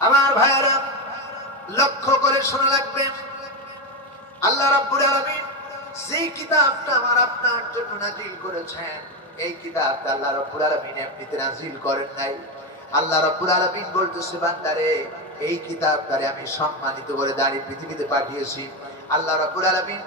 আমার ভাইয়েরা, লক্ষ্য করে শোনা লাগবে, আল্লাহ রাব্বুল আলামিন যে কিতাবটা আমার আপনার জন্য নাযিল করেছেন, এই কিতাবটা আল্লাহ রাব্বুল আলামিন এমনিতে নাযিল করেন নাই। আল্লাহ রাব্বুল আলামিন বলতেছে, বান্দারে এই কিতাবটারে আমি সম্মানিত করে দাঁড়িয়ে পৃথিবীতে পাঠিয়েছি। আল্লাহ রাব্বুল আলামিন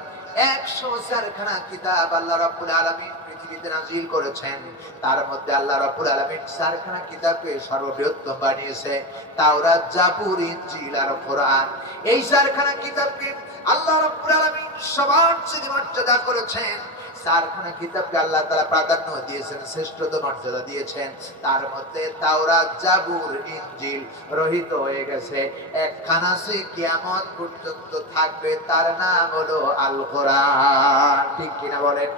104 খানা কিতাব আল্লাহ রাব্বুল আলামিন পৃথিবীতে নাযিল করেছেন। তার মধ্যে আল্লাহ রাব্বুল আলামিন 4 খানা কিতাবকে সর্ববৃহত্তম বানিয়েছে, তাওরাত, জাবুর, ইনজিল আর কোরআন। এই 4 খানা কিতাবকে আল্লাহ রাব্বুল আলামিন সবার চেয়ে মর্যাদা করেছেন। 4 খানা কিতাবকে আল্লাহ তাআলা প্রাধান্য দিয়েছেন, শ্রেষ্ঠত্ব মর্যাদা দিয়েছেন। তার মধ্যে তাওরাত, জাবুর, ইনজিল রহিত হয়ে গেছে। একখানা আছে কিয়ামত পর্যন্ত থাকবে, তার নাম হলো আল কোরআন। ঠিক কিনা বলেন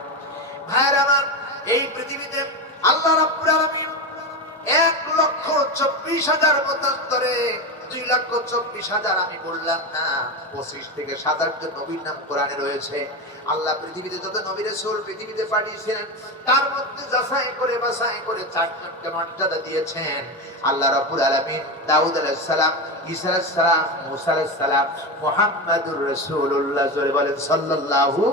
ভাইরা আমার? এই পৃথিবীতে আল্লাহ রাব্বুল আলামিন 1,24,000 মতান্তরে 2,24,000 আমি বললাম না, 25 থেকে 27 জন নবীর নাম কোরআনে রয়েছে। আল্লাহ পৃথিবীতে যত নবী রাসূল পৃথিবীতে পাঠিয়েছিলেন, তার মধ্যে যাচাই করে বাছাই করে 4 জনকে মর্যাদা দিয়েছেন। আল্লাহ রাব্বুল আলামিন দাউদ আলাইহিস সালাম, ঈসা আলাইহিস সালাম, মুসা আলাইহিস সালাম, মুহাম্মাদুর রাসূলুল্লাহ বলেন সাল্লাল্লাহু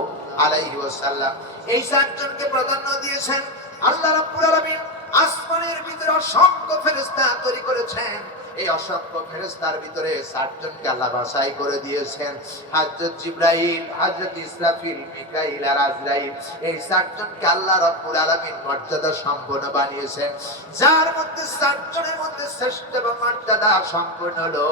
আলাইহি ওয়াসাল্লাম, এই 4 জনকে প্রাধান্য দিয়েছেন। আল্লাহ রাব্বুল আলামিন আসমানের ভিতরে অসংখ্য ফেরেশতা তৈরি করেছেন। এই অসংখ্য ফেরেশতার ভিতরে 4 জনকে আল্লাহ বাছাই করে দিয়েছেন। হযরত জিবরাইল, হযরত ইসরাফিল, মিকাইল আর আজরাইল, এই 4 জনকে আল্লাহ রাব্বুল আলামিন মর্যাদা সম্পন্ন বানিয়েছেন। যার মধ্যে 4 জনের মধ্যে শ্রেষ্ঠ এবং মর্যাদা সম্পন্ন হলো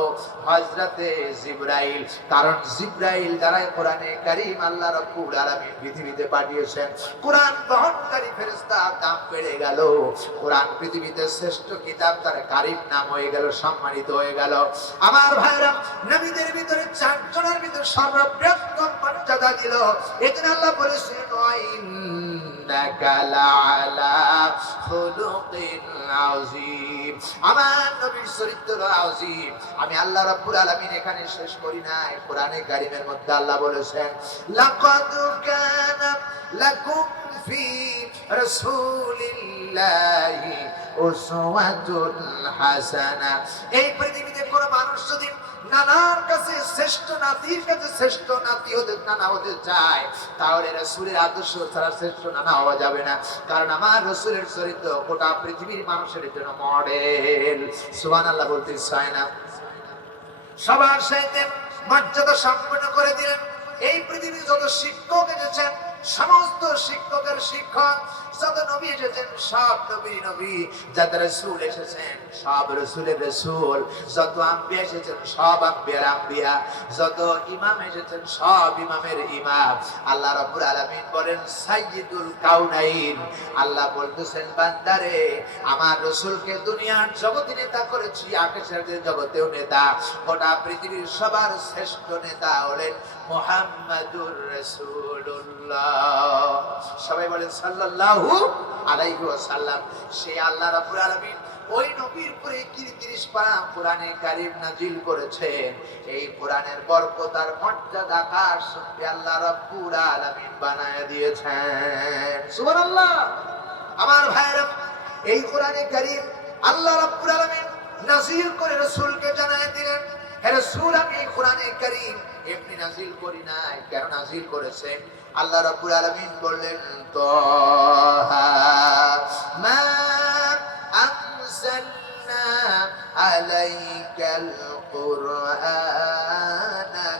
হযরতে জিবরাইল। কারণ জিবরাইল দ্বারা কোরআনে কারীম আল্লাহ রাব্বুল আলামিন পৃথিবীতে পাঠিয়েছেন। কোরআন বহনকারী ফেরেশতার দাম বেড়ে গেল। কোরআন পৃথিবীতে শ্রেষ্ঠ কিতাব, তার কারীম নাম হয়ে গেল, সম্মানিত হয়ে গেল। আমার ভাইরা, নবীদের ভিতরে 4 জনের ভিতরে সর্ববৃহত্তম মর্যাদা দিল। এজন্য আল্লাহ বলেছেন, ইন্নাকা লাআলা খুলুকিন আযীম। আমার নবীর চরিত্র আযীম। আমি আল্লাহ রাব্বুল আলামিন এখানে শেষ করি নাই। কোরআনে কারীমের মধ্যে আল্লাহ বলেছেন, লাকাদ কানা লাকুম ফি রাসূলিল্লাহি উসওয়াতুন হাসানা। এই পৃথিবীতে কোন মানুষ যদি নানার কাছে শ্রেষ্ঠ, নাতির কাছে শ্রেষ্ঠ নাতি হতে, নানা হতে চায়, তাহলে রাসূলের আদর্শ ছাড়া শ্রেষ্ঠ নানা হওয়া যাবে না। কারণ আমার রাসূলের চরিত্র গোটা পৃথিবীর মানুষের জন্য মডেল। সুবহানাল্লাহ বলতে চায় না? সবার সাথে মর্যাদা সম্পন্ন করে দিলেন। এই পৃথিবীর যত শিক্ষক এসেছেন, সমস্ত শিক্ষকের শিক্ষক, যত নবী এসেছেন সব নবীর নবী, যত রাসূল এসেছেন সব রাসূলের রাসূল, যত আম্বিয়া এসেছেন সব আম্বিয়ার আম্বিয়া, যত ইমাম এসেছেন সব ইমামের ইমাম। আল্লাহ রাব্বুল আলামিন বলেন সাইয়্যিদুল কাউনাইন। আল্লাহ বলতেছেন, বান্দারে আমার রাসূলকে দুনিয়ার জগতে নেতা করেছি, আকাশের জগতেও নেতা। গোটা পৃথিবীর সবার শ্রেষ্ঠ নেতা হলেন মুহাম্মাদুর রাসূলুল্লাহ। সবাই বলেন সাল্লাল্লাহু আলাইহি ওয়াসাল্লাম। সে আল্লাহ রাব্বুল আলামিন ওই নবীর উপরে 30 পারা কোরআনে কারীম নাযিল করেছেন। এই কোরআনের বরকত আর মর্যাদা আকাশ সঙ্গে আল্লাহ রাব্বুল আলামিন বানায় দিয়েছেন। সুবহানাল্লাহ। আমার ভাইরা, এই কোরআনে কারীম আল্লাহ রাব্বুল আলামিন নাযিল করে রাসূলকে জানায় দিলেন, হে রাসূল, আমি এই কোরআনে কারীম এমনি নাযিল করি নাই। কেন নাযিল করেছেন? আল্লাহ রাব্বুল আলামিন বললেন, তাহা মা আনজালনা আলাইকাল কুরআনা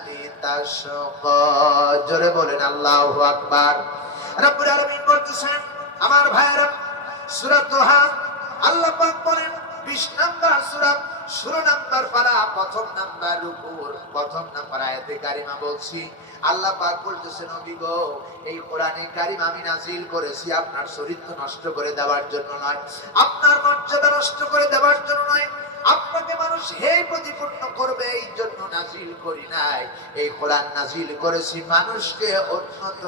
লিতাশকা। জোরে বলেন আল্লাহু আকবার। রাব্বুল আলামিন বলতেছেন, আমার ভাইরা, সূরা তাহা আল্লাহ পাক বলেন 20 নাম্বার সূরা, 16 নাম্বার পারা, প্রথম নাম্বার রুকুর প্রথম নাম্বার আয়াতে কারিমা বলছি। আল্লাহ পাক বলতেছেন, নবী গো, এই কোরআনে কারীম আমি নাযিল করেছি আপনার চরিত্র নষ্ট করে দেওয়ার জন্য নয়, আপনার মর্যাদা নষ্ট করে দেওয়ার জন্য নয়, আপনাকে মানুষ হে প্রতিপন্ন করবে এই জন্য নাযিল করি নাই। এই কোরআন নাযিল করেছি মানুষকে উন্নত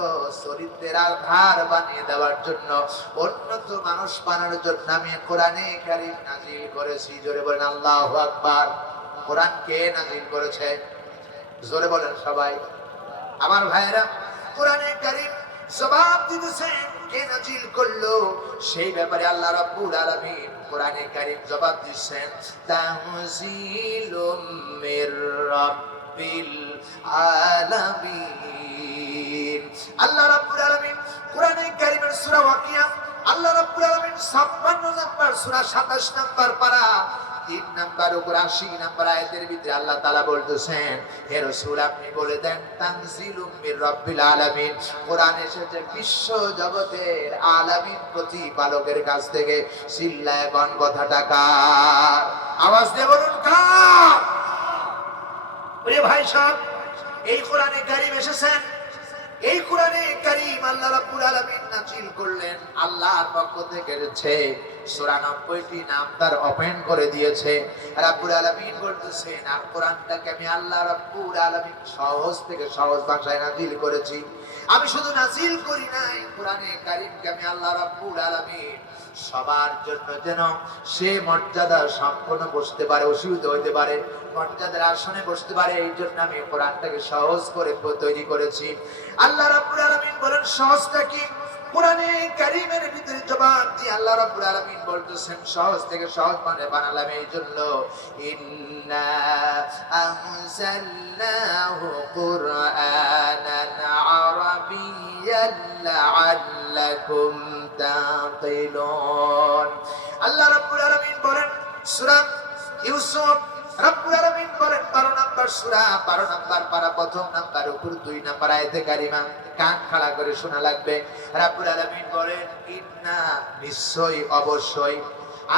চরিত্রের আধার বানিয়ে দেওয়ার জন্য, উন্নত মানুষ বানানোর জন্য আমি কোরআনে কারীম নাযিল করেছি। জোরে বলেন আল্লাহু আকবার। কোরআন কে নাযিল করেছে? জোরে বলেন সবাই। আমার ভাইরা, কোরআনে কারীম জবাব দিতেছেন কে নাযিল করলো, সেই ব্যাপারে আল্লাহ রাব্বুল আলামিন কোরআনে কারীম জবাব দিচ্ছেন, তানজিলু মির রাব্বিল আলামিন। আল্লাহ রাব্বুল আলামিন কোরআনে কারীমের সূরা ওয়াকিয়া আল্লাহ রাব্বুল আলামিন 56 নম্বর সূরা 27 নম্বর পারা 3 নম্বর উপর 80 নম্বর আয়াতের ভিতরে আল্লাহ তাআলা বলতেছেন, হে রাসূল আপনি বলে দেন তানজিলুম মির রাব্বিল আলামিন, কোরআন এসেছে বিশ্ব জগতের আলামিন প্রতিপালকের কাছ থেকে। চিল্লায় কোন কথাটা কার? আওয়াজ দিয়ে বলুন কার? প্রিয় ভাই সব, এই কোরআনে কারীম এসেছেন, এই কোরআনে কারীম আল্লাহ রাব্বুল আলামিন নাযিল করলেন, আল্লাহর পক্ষ থেকে এসেছে। সূরা 90টি নাম তার ওপেন করে দিয়েছে। রাব্বুল আলামিন বলতেছেন, আর কোরআনটাকে আমি আল্লাহ রাব্বুল আলামিন সহজ থেকে সহজ ভাষায় নাযিল করেছি। আমি শুধু নাযিল করি নাই, কোরআনে কারীমকে আমি আল্লাহ রাব্বুল আলামিন সবার জন্য যেন সে মর্যাদা সম্পন্ন বসতে পারে, অসুবিধা হইতে পারে, মর্যাদার আসনে বসতে পারে, এই জন্য আমি কোরআনটাকে সহজ করে তৈরি করেছি। আল্লাহ রাব্বুল আলামিন বলেন সহজটা কি? কোরআনে কারীমের ভিতরে জবাব দিয়ে আল্লাহ রাব্বুল আলামিন বলতেছেন সহজ থেকে সহজ মানে বানালাম এই জন্য, ইন্না আনজালনাহু কুরআনান আরাবিয়্যান লাআল্লাকুম তাকিলুন। আল্লাহ রাব্বুল আলামিন বলেন সূরা ইউসুফ, রাব্বুল আলামিন বলেন 12 নম্বর সূরা 12 নম্বর পারা 1 নম্বর উপর 2 নম্বর আয়াতে কারিমা, কান খাড়া করে শোনা লাগবে। রাব্বুল আলামিন বলেন ইন্না নিশ্চয়ই অবশ্যই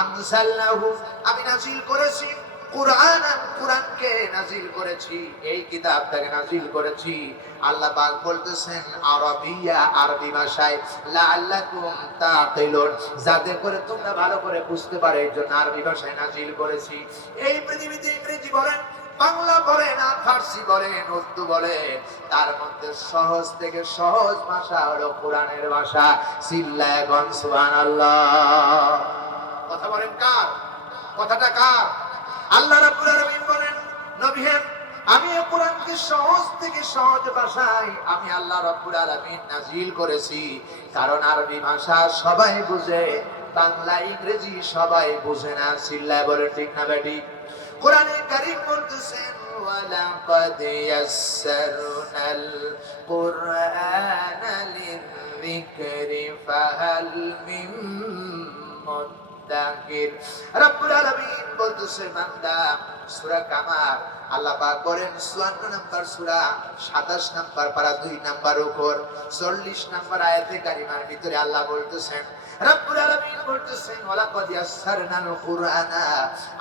আনজালনাহু আমি নাযিল করেছি, কুরআনান কুরআনকে নাযিল করেছি, এই কিতাবটাকে নাযিল করেছি। আল্লাহ পাক বলতেছেন আরবিয়া আরবি ভাষায়, লাআল্লাকুম তাকিলুন যাতে করে তোমরা ভালো করে বুঝতে পারো এই জন্য আরবি ভাষায় নাযিল করেছি। এই পৃথিবীতে ইংরেজি বলেন, বাংলা বলেন, আর ফার্সি বলেন, উর্দু বলেন, তার মধ্যে সহজ থেকে সহজ ভাষা হলো কোরআনের ভাষা। চিল্লায় গন সুবহানাল্লাহ। কথা বলেন কার? কথাটা কার? আল্লাহ রাব্বুল আলামিন বলেন নবী হে আমি এই কোরআনকে সহজ থেকে সহজ ভাষায় আমি আল্লাহ রাব্বুল আলামিন নাযিল করেছি, কারণ আরবি ভাষা সবাই বুঝে, বাংলা ইংরেজি সবাই বুঝে না। চিল্লায় বলেন ঠিক না বেটি? কোরআনে কারীম বলতেছেন ওয়ালাকাদ ইয়াসসারনাল কুরআনা লিযিকরি ফাহাল মিন মুদ্দাকির। রাব্বুল আলামিন বলতেছে বান্দা সূরা কামার আল্লাহ পাক বলেন 54 নম্বর সূরা 27 নম্বর পারা 2 নম্বর উপর 40 নম্বর আয়াতে কারিমার ভিতরে আল্লাহ বলতেছেন, রাব্বুল আলামিন বলতেছেন ওয়ালাকাদ ইয়াসসারনাল কুরআনা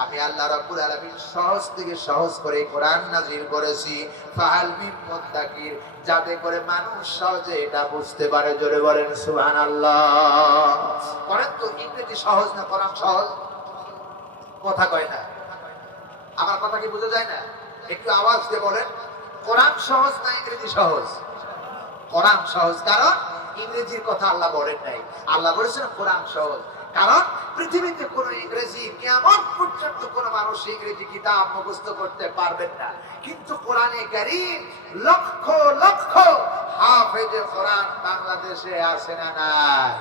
আমি আল্লাহ রাব্বুল আলামিন সহজ থেকে সহজ করে কোরআন নাযিল করেছি, ফাহাল মিন মুদ্দাকির যাতে করে মানুষ সহজে এটা বুঝতে পারে। জোরে বলেন সুবহানাল্লাহ। কোরআন তো ইংরেজি সহজ না, কোরআন সহজ? কথা কয় না, আমার কথা কি বোঝা যায় না? একটু আওয়াজ দিয়ে বলেন কোরআন সহজ না ইংরেজি সহজ? কোরআন সহজ, কারণ ইংরেজির কথা আল্লাহ বলেন নাই, আল্লাহ বলেছেন কোরআন সহজ। কারণ পৃথিবীতে কোন ইংরেজি কিয়ামত পর্যন্ত কোন মানুষ ইংরেজি কিতাব মুখস্থ করতে পারবেন না, কিন্তু কোরআনে কারীম লক্ষ লক্ষ হাফেজে কোরআন বাংলাদেশে আছে না নাই?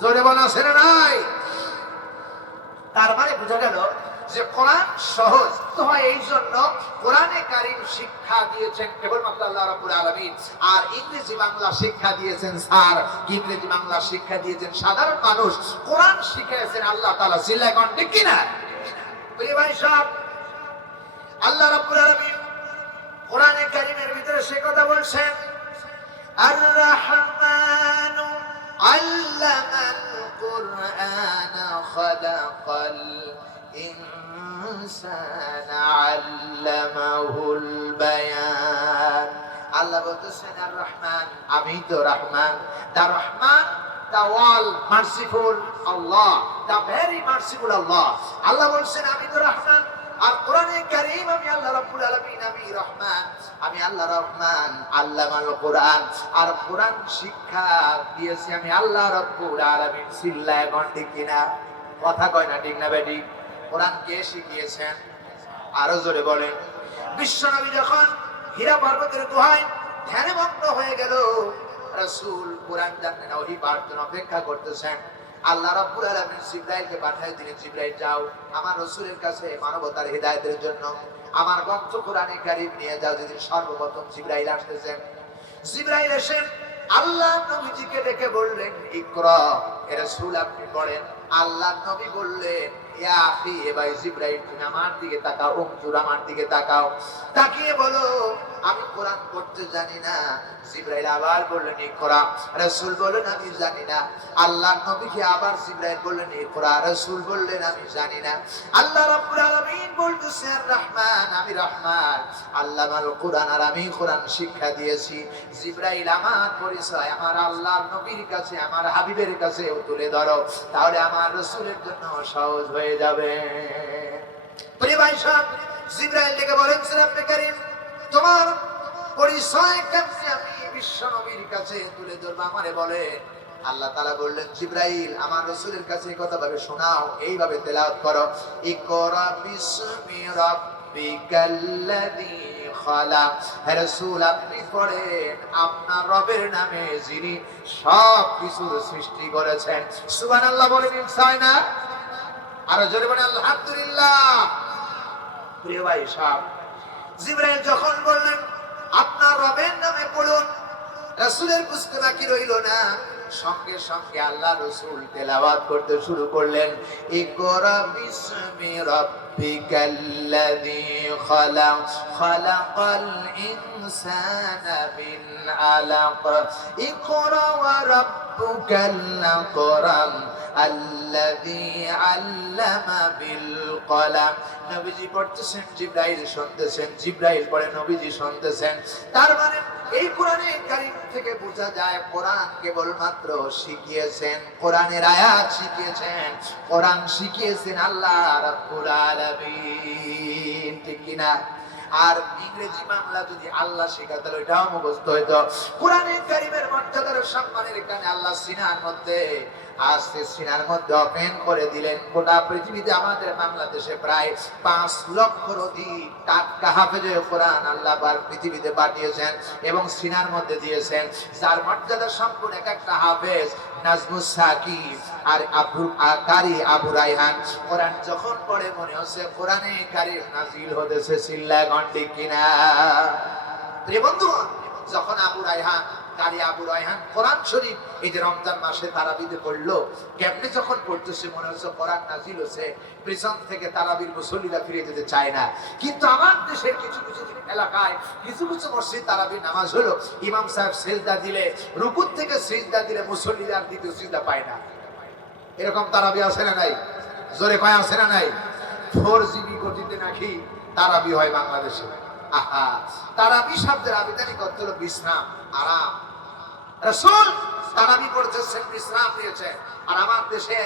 জোরে বলা আছে না নাই? তার মানে বোঝা গেল যে কোরআন সহজ তো হয়, এই জন্য কোরআনে কারীম শিক্ষা দিয়েছেন কেবলমাত্র আল্লাহ রাব্বুল আলামিন, আর ইংরেজি বাংলা শিক্ষা দিয়েছেন স্যার, ইংরেজি বাংলা শিক্ষা দিয়েছেন সাধারণ মানুষ, কোরআন শিখিয়েছেন আল্লাহ তাআলা। চিল্লায় কোন ঠিক কি না? প্রিয় ভাই সব, আল্লাহ রাব্বুল আলামিন কোরআনে কারীমের ভিতরে সে কথা বলছেন আর রাহমানু আল্লামাল কুরআনা খালাকাল ইনসান আল্লামাহুল বায়ান। আল্লাহ বলতেছেন আর রহমান আমি তো রহমান, দা Rahman the all merciful Allah, the very merciful Allah। আল্লাহ বলছেন আমি তো রহমান, আর কোরআনে কারীম আমি আল্লাহ রাব্বুল আলামিন আমি রহমান, আমি আল্লাহ রহমান আল্লামাল কোরআন, আর কোরআন শিক্ষা দিয়েছি আমি আল্লাহ রাব্বুল আলামিন। চিল্লায় কোন ঠিক কিনা? কথা কয় না ঠিক না বেটি? কোরআন কে শিখিয়েছেন? আরো জোরে বলেন। বিশ্বনবী যখন হীরা পর্বতের গুহায় ধ্যানে মগ্ন হয়ে গেল, রাসূল কোরআন জানতেন ওহী পাঠের অপেক্ষা করতেছেন। আল্লাহ রাব্বুল আলামিন জিবরাইলকে পাঠিয়ে দিলেন, জিবরাইল যাও আমার রাসূলের কাছে মানবতার হিদায়াতের জন্য আমার গ্রন্থ কোরআনে কারীম নিয়ে যাও। যেদিন সর্বপ্রথম জিবরাইল আসতেছেন, জিবরাইল এসে আল্লাহ নবীজিকে ডেকে বললেন, ইকরা, এ রাসূল আপনি পড়েন। আল্লাহ নবী বললেন, ইয়া আখি, এ ভাই জিবরাইল তুমি আমার দিকে তাকাও, উমজুর আমার দিকে তাকাও, তাকিয়ে বলো আমি কোরআন পড়তে জানি না। জিবরাইল আবার বললেন, ইকরা। রাসূল বললেন, আমি জানি না। আল্লাহ নবীকে আবার জিবরাইল বললেন, ইকরা। রাসূল বললেন, আমি জানি না। আল্লাহ রাব্বুল আলামিন বলতেছে, আর রহমান, আমি রহমান, আল্লামাল কোরআন, আর আমি কোরআন শিক্ষা দিয়েছি। জিবরাইল আমার পরিচয় আমার আল্লাহর নবীর কাছে, আমার হাবিবের কাছে তুলে ধরো, তাহলে আমার রাসূলের জন্য সহজ হয়ে যাবে। প্রিয় ভাই সাহেব, জিবরাইল ডেকে বলেন, আপনি কারীম, তোমার পরিচয় কেমনে আমি বিশ্ব নবীর কাছে তুলে ধরবো, আমারে বলে। আল্লাহ তাআলা বললেন, জিবরাইল আমার রাসূলের কাছে এই কথা ভাবে শোনাও, এইভাবে তেলাওয়াত করো, ইকরা বিসমি রাব্বিকাল্লাযী খালাক। হে রাসূল আপনি পড়েন আপনার রবের নামে যিনি সব কিছুর সৃষ্টি করেছেন। সুবহানাল্লাহ বলেন, ইনসাই না? আর জোরে বলেন আলহামদুলিল্লাহ। প্রিয় ভাই সাহেব, জিবরাইল যখন বললেন আপনার রবের নামে পড়ুন, রাসূলের বুঝতে বাকি রইল না, সঙ্গে সঙ্গে আল্লাহ রাসূল তেলাওয়াত করতে শুরু করলেন, ইকরা বিসমি রাব্বিকাল্লাযী খালাক, খালাকাল ইনসানা মিন আলাক, ইকরা ওয়া রাব্বুকাল আকরাম আল্লাযী আল্লামা বিল কলাম। নবীজি পড়তেছেন, জিবরাইল শুনতেছেন, জিবরাইল পড়ে, নবীজি শুনতেছেন। তার মানে এই কোরআনে কারীম থেকে বোঝা যায় কোরআন কেবলমাত্র শিখিয়েছেন, কোরআনের আয়াত শিখিয়েছেন, কোরআন শিখিয়েছেন আল্লাহ রাব্বুল আলামিন, ঠিক কিনা? আর ইংরেজি বাংলা যদি আল্লাহ শেখাতেন তাহলে এটাও মুখস্থ হইতো। কোরআনে কারীমের মর্যাদার সম্মানের কারণে আল্লাহ সিনার মধ্যে আস্তে সিনার মধ্যে ওপেন করে দিলেন। গোটা পৃথিবীতে আমাদের বাংলাদেশে প্রায় 5 লক্ষের অধিক টাটকা হাফেজে কোরআন আল্লাহ পৃথিবীতে পাঠিয়েছেন এবং সিনার মধ্যে দিয়েছেন, যার মর্যাদা সম্পূর্ণ এক একটা হাফেজ নাজমুস সাকিব আর কারি আবু রায়হান কোরআন যখন পড়ে মনে হচ্ছে কোরআনে কারীম নাজিল হতেছে। চিল্লায় ঠিক কিনা? প্রিয় বন্ধুগণ, যখন আবু রায়হান কারি আবু রায়হান কোরআন শরীফ এই যে রমজান মাসে তারাবিতে পড়লো, কেমনে যখন পড়তেছে মনে হচ্ছে কোরআন নাজিল হচ্ছে। পিছন থেকে তারাবির মুসল্লিরা ফিরে যেতে চায় না, কিন্তু আমার দেশের কিছু কিছু এলাকায় কিছু কিছু মসজিদ তারাবির নামাজ হলো, ইমাম সাহেব সিজদা দিলে, রুকুর থেকে সিজদা দিলে মুসল্লিরা দ্বিতীয় সিজদা পায় না। এরকম তারাবি আছে না নাই? জোরে কয় আছে না নাই? 4GB গতিতে নাকি তারাবি হয় বাংলাদেশে। আহা, তারাবি শব্দের আবিধানিক অর্থ হলো বিশ্রাম, আরাম। রাসূল তারাবি পড়তেছেন, বিশ্রাম নিয়েছে। আর আমার দেশে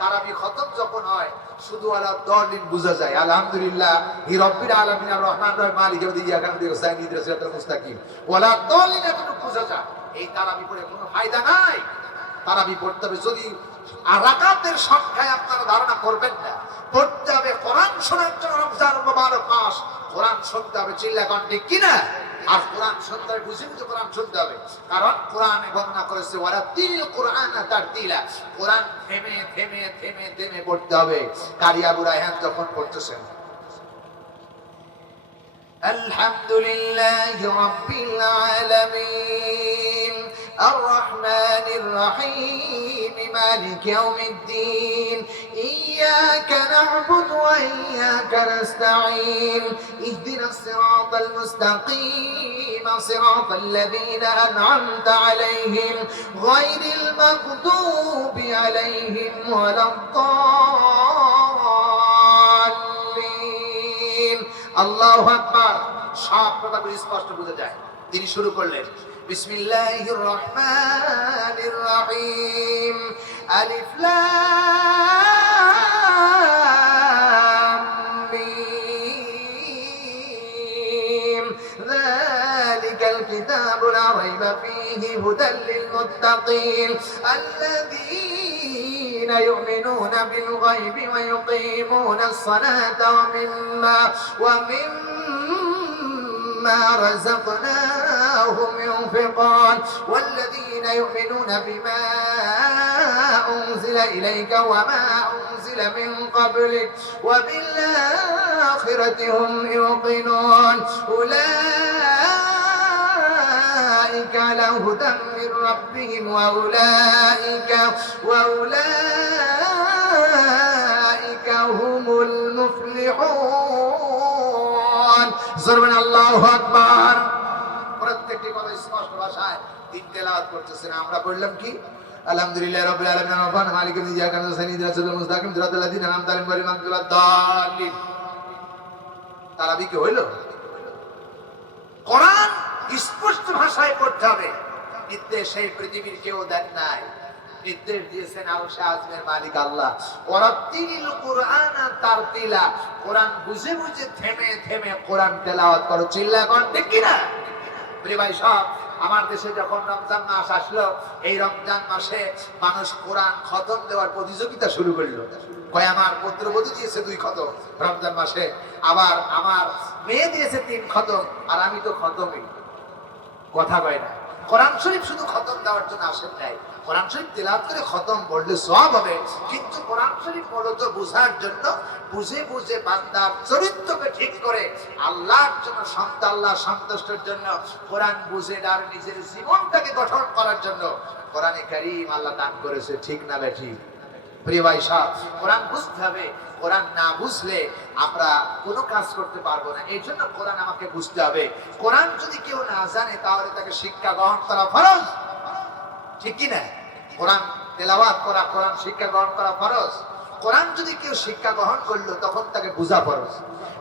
তারাবি খতম যখন হয় শুধু আলা দলিন বোঝা যায়, আলহামদুলিল্লাহ হি রাব্বিল আলামিন আর রহমান রহিম মালিক ইয়াউমিদ্দিন মুস্তাকিম ইহদিনাস সিরাতাল মুস্তাকিম ওয়ালা দলিন, এতটুকু বোঝা যায়। এই তারাবি পড়ে কোনো ফায়দা নাই। তারাবি পড়তে হবে, যদি রাকাতের সংখ্যায় আপনারা ধারণা করবেন না, পড়তে হবে কোরআন শোনার জন্য। রমজান মুবারক মাস, কোরআন শুনতে হবে। চিল্লা কোন ঠিক কিনা? আর কোরআন শুনতে হবে, বুঝে বুঝে কোরআন শুনতে হবে, কারণ কোরআনে বর্ণনা করেছে ওয়ারাতিল কোরআন তারতিলা, কোরআন থেমে থেমে থেমে থেমে পড়তে হবে। কারি আবু রায়হান যখন পড়তেছেন, আলহামদুলিল্লাহি রাব্বিল আলামিন الرحمن الرحيم مالك يوم الدين إياك نعبد وإياك نستعين اهدنا الصراط المستقيم صراط الذين أنعمت عليهم غير المغضوب عليهم ولا الضالين الله أكبر। সব কথা স্পষ্ট বোঝা যায়। তিনি শুরু করলেন, বিসমিল্লাহির রহমানির রহিম, আলিফ লাম মিম, যালিকাল কিতাবু লা রাইবা ফীহি হুদাল লিল মুত্তাকিন আল্লাযীনা ইউমিনুনা বিল গায়বি ওয়া ইউকিমুনাস সালাতা ওয়া মিম্মা مما رزقناهم ينفقون والذين يؤمنون بما أنزل إليك وما أنزل من قبلك وبالآخرة هم يوقنون أولئك على هدى من ربهم وأولئك هم المفلحون জোরবেন আল্লাহু আকবার প্রত্যেকটি কথা স্পষ্ট ভাষায় তিন তেলাওয়াত করতেছেন আমরা বললাম কি আলহামদুলিল্লাহ রাব্বিল আলামিন আররহমান মালিকিল ইয়াউমিদ্দিন ইয়াকা নাস্তাইন ইহদিনাস মুস্তাকিম সিরাতাল লাযিনা আন'আমতা আলাইহিম গায়রিল মাগদুবি আলাইহিম তারাবি কি হইল কোরআন স্পষ্ট ভাষায় পড়তে হবে নির্দেশ সেই পৃথিবীর কেউ দেন নাই নির্দেশ দিয়েছেন আরশে আযমের মালিক আল্লাহ ওয়ারাতিল কুরআনা তারতিলা কোরআন বুঝে বুঝে থেমে থেমে কোরআন তেলাওয়াত করো চিল্লায় কোন ঠিক কি না প্রিয় ভাই সব আমার দেশে যখন রমজান মাস আসলো এই রমজান মাসে মানুষ কোরআন খতম দেওয়ার প্রতিযোগিতা শুরু করলো কয় আমার পুত্রবধূ দিয়েছে 2 খতম রমজান মাসে আবার আমার মেয়ে দিয়েছে 3 খতম আর আমি তো খতমই কথা কয় না কোরআন শরীফ শুধু খতম দেওয়ার জন্য আসেন নাই কোরআন শরীফ তেলাওয়াত করে খতম পড়লে সওয়াব হবে কিন্তু কোরআন শরীফ মূলত বোঝার জন্য বুঝে বুঝে বান্দার চরিত্রকে ঠিক করে আল্লাহর জন্য আল্লাহর সন্তুষ্টির জন্য কোরআন বুঝে তার নিজের জীবনটাকে গঠন করার জন্য কোরআনে কারীম আল্লাহ দান করেছে ঠিক না বেঠিক প্রিয় ভাই সাহেব কোরআন বুঝতে হবে কোরআন না বুঝলে আমরা কোনো কাজ করতে পারবো না এই জন্য কোরআন আমাকে বুঝতে হবে কোরআন যদি কেউ না জানে তাহলে তাকে শিক্ষা গ্রহণ করা ফরজ ঠিক কি না কোরআন তেলাওয়াত করা কোরআন শিক্ষা গ্রহণ করা ফরজ কোরআন যদি কেউ শিক্ষা গ্রহণ করলো তখন তাকে বুঝা ফরজ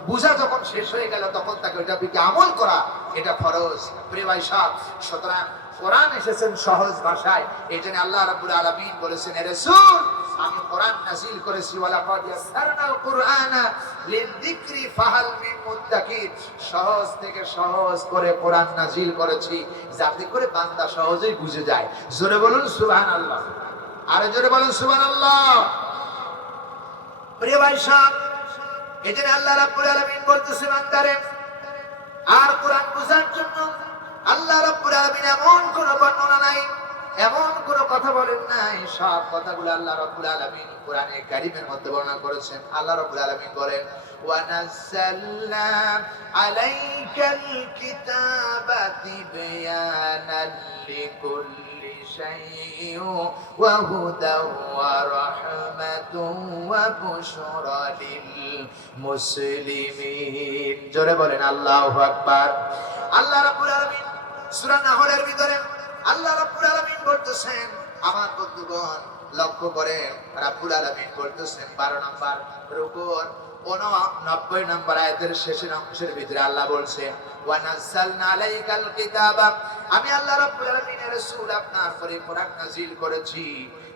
বুঝা যখন শেষ হয়ে গেল তখন তাকে ওইটা বিকে আমল করা এটা ফরজ প্রিয় ভাই সাহেব সুতরাং কোরআন এসেছেন সহজ ভাষায় এইজন্য আল্লাহ রাব্বুল আলামিন বলেছেন হে রাসূল আমি কোরআন নাযিল করেছি ওয়ালা কাদ ইয়াসসারনাল কুরআনা লিযিকরি ফাহাল মিন মুদ্দাকির সহজ থেকে সহজ করে কোরআন নাযিল করেছি যাতে করে বান্দা সহজেই বুঝে যায় জোরে বলুন সুবহানাল্লাহ আরে জোরে বলুন সুবহানাল্লাহ প্রিয় ভাই সাহেব এইজন্য আল্লাহ রাব্বুল আলামিন বলতেছেন বান্দারে আর কোরআন বুঝার জন্য আল্লাহ রাব্বুল আলামিন এমন কোন বর্ণনা নাই এমন কোন কথা বলেন নাই সব কথাগুলো আল্লাহ রাব্বুল আলামিন কোরআনে কারীমের মধ্যে বর্ণনা করেছেন আল্লাহ রাব্বুল আলামিন বলেন ওয়া নাযালনা আলাইকাল কিতাবা তিবয়ানাল লিকুল্লি শাইইন ওয়া হুদাও ওয়া রাহমাতুন ওয়া বুশরা লিল মুসলিমিন জোরে বলেন আল্লাহু আকবার আল্লাহ রাব্বুল আলামিন সূরা নাহলের ভিতরে আল্লাহ রাব্বুল আলামিন বলতেছেন আমার বন্ধুগণ লক্ষ্য করে রাব্বুল আলামিন বলতেছেন 12 নম্বর রুকুর 90 নম্বর আয়াতের শেষের অংশের ভিতরে আল্লাহ বলছেন ওয়া নাযালনা আলাইকাল কিতাবা আমি আল্লাহ রাব্বুল আলামিনের রাসূল আপনার উপরে কোরআন নাযিল করেছি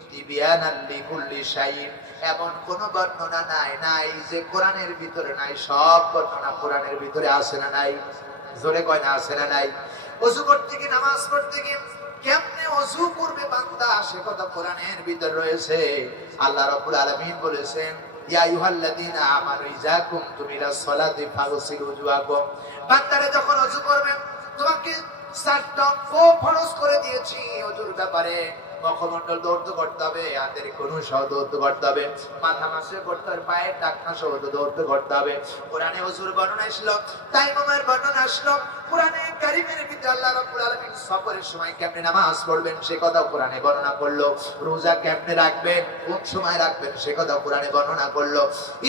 তিবিয়ানাল লিকুল্লি শাইইন এমন কোন বর্ণনা নাই যে কোরআনের ভিতরে নাই সব বর্ণনা কোরআনের ভিতরে আছে না নাই জোরে কয় না আছে না নাই ওযু করতে কি নামাজ পড়তে কি কেমনে ওযু করবে বান্দা সে কথা কোরআনের ভিতর রয়েছে আল্লাহ রাব্বুল আলামিন বলেছেন ইয়া আইয়ুহাল্লাযীনা আমানু ইযা কুমতুম ইলাস সালাতি ফাগসিলু ওযুয়াকুম বান্দারে যখন ওযু করবে তোমাকে 7টা ফরজ করে দিয়েছি ওযুর ব্যাপারে মুখমণ্ডল দৌড় করতে হবে হাতের কোন সহ দৌড় করতে হবে মাথা মাসে করতে হবে পায়ের টাকনা সহ দৌড় করতে হবে কোরআনে ওযুর বর্ণনা আসলো তাইমুমের বর্ণনা আসলো কোরআনে কারীমের ভিতরে আল্লাহ রাব্বুল আলামিন সফরের সময় কেমনে নামাজ পড়বেন সে কথা কোরআনে বর্ণনা করলো রোজা কেমনে রাখবেন কোন সময় রাখবেন সে কথা কোরআনে বর্ণনা করলো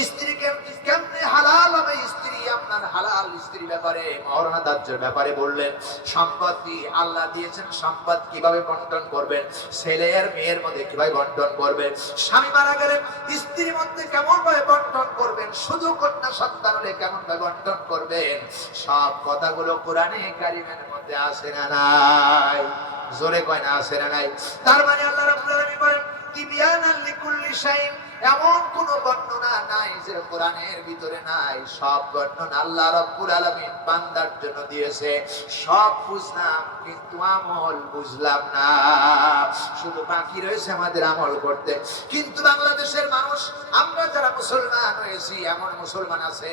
স্ত্রীকে কেমনে হালাল হবে স্ত্রী আপনার হালাল স্ত্রী ব্যাপারে মহরনা দাজ্যের ব্যাপারে বললেন সম্পত্তি আল্লাহ দিয়েছেন সম্পদ কিভাবে বন্টন করবেন ছেলে আর মেয়ের মধ্যে কিভাবে বন্টন করবেন স্বামী মারা গেলে স্ত্রীর মধ্যে কেমন ভাবে বন্টন করবেন শুধু কন্যা সন্তান হলে কেমন ভাবে বন্টন করবেন সব কথাগুলো কোরআনে কারীমের মধ্যে আছে না নাই জোরে কয় না আছে না নাই তার মানে আল্লাহ রাব্বুল আলামিন বলেন তিবিয়ানাল লিকুল্লি শাইইন এমন কোন বর্ণনা নাই যে কোরআনের ভিতরে নাই সব বর্ণনা আল্লাহ রাব্বুল আলামিন বান্দার জন্য দিয়েছে সব বুঝলাম কিন্তু আমল বুঝলাম না শুধু বাকি রয়েছে আমাদের আমল করতে কিন্তু বাংলাদেশের মানুষ আমরা যারা মুসলমান হয়েছি এমন মুসলমান আছে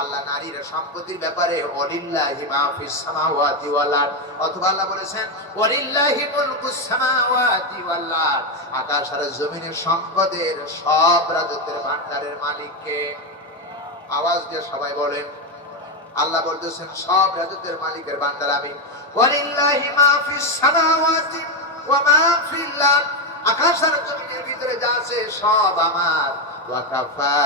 আল্লাহ নারীর সম্পত্তির ব্যাপারে ওয়ালিল্লাহি মা ফিস সামাওয়াতি ওয়াল আরদ, অথবা আল্লাহ বলেছেন ওয়ালিল্লাহি মুলকুস সামাওয়াতি ওয়াল আরদ, আকাশ আর জমিনের সম্পদের সব রাজত্বের ভান্ডারের মালিক কে? আওয়াজ দিয়ে সবাই বলেন। আল্লাহ বলতেছেন সব রাজত্বের মালিকের ভান্ডার আমি। ওয়ালিল্লাহি মা ফিস সামাওয়াতি ওয়া মা ফিল আরদ, আকাশ আর জমিনের ভিতরে যা আছে সব আমার। ওয়া কাফা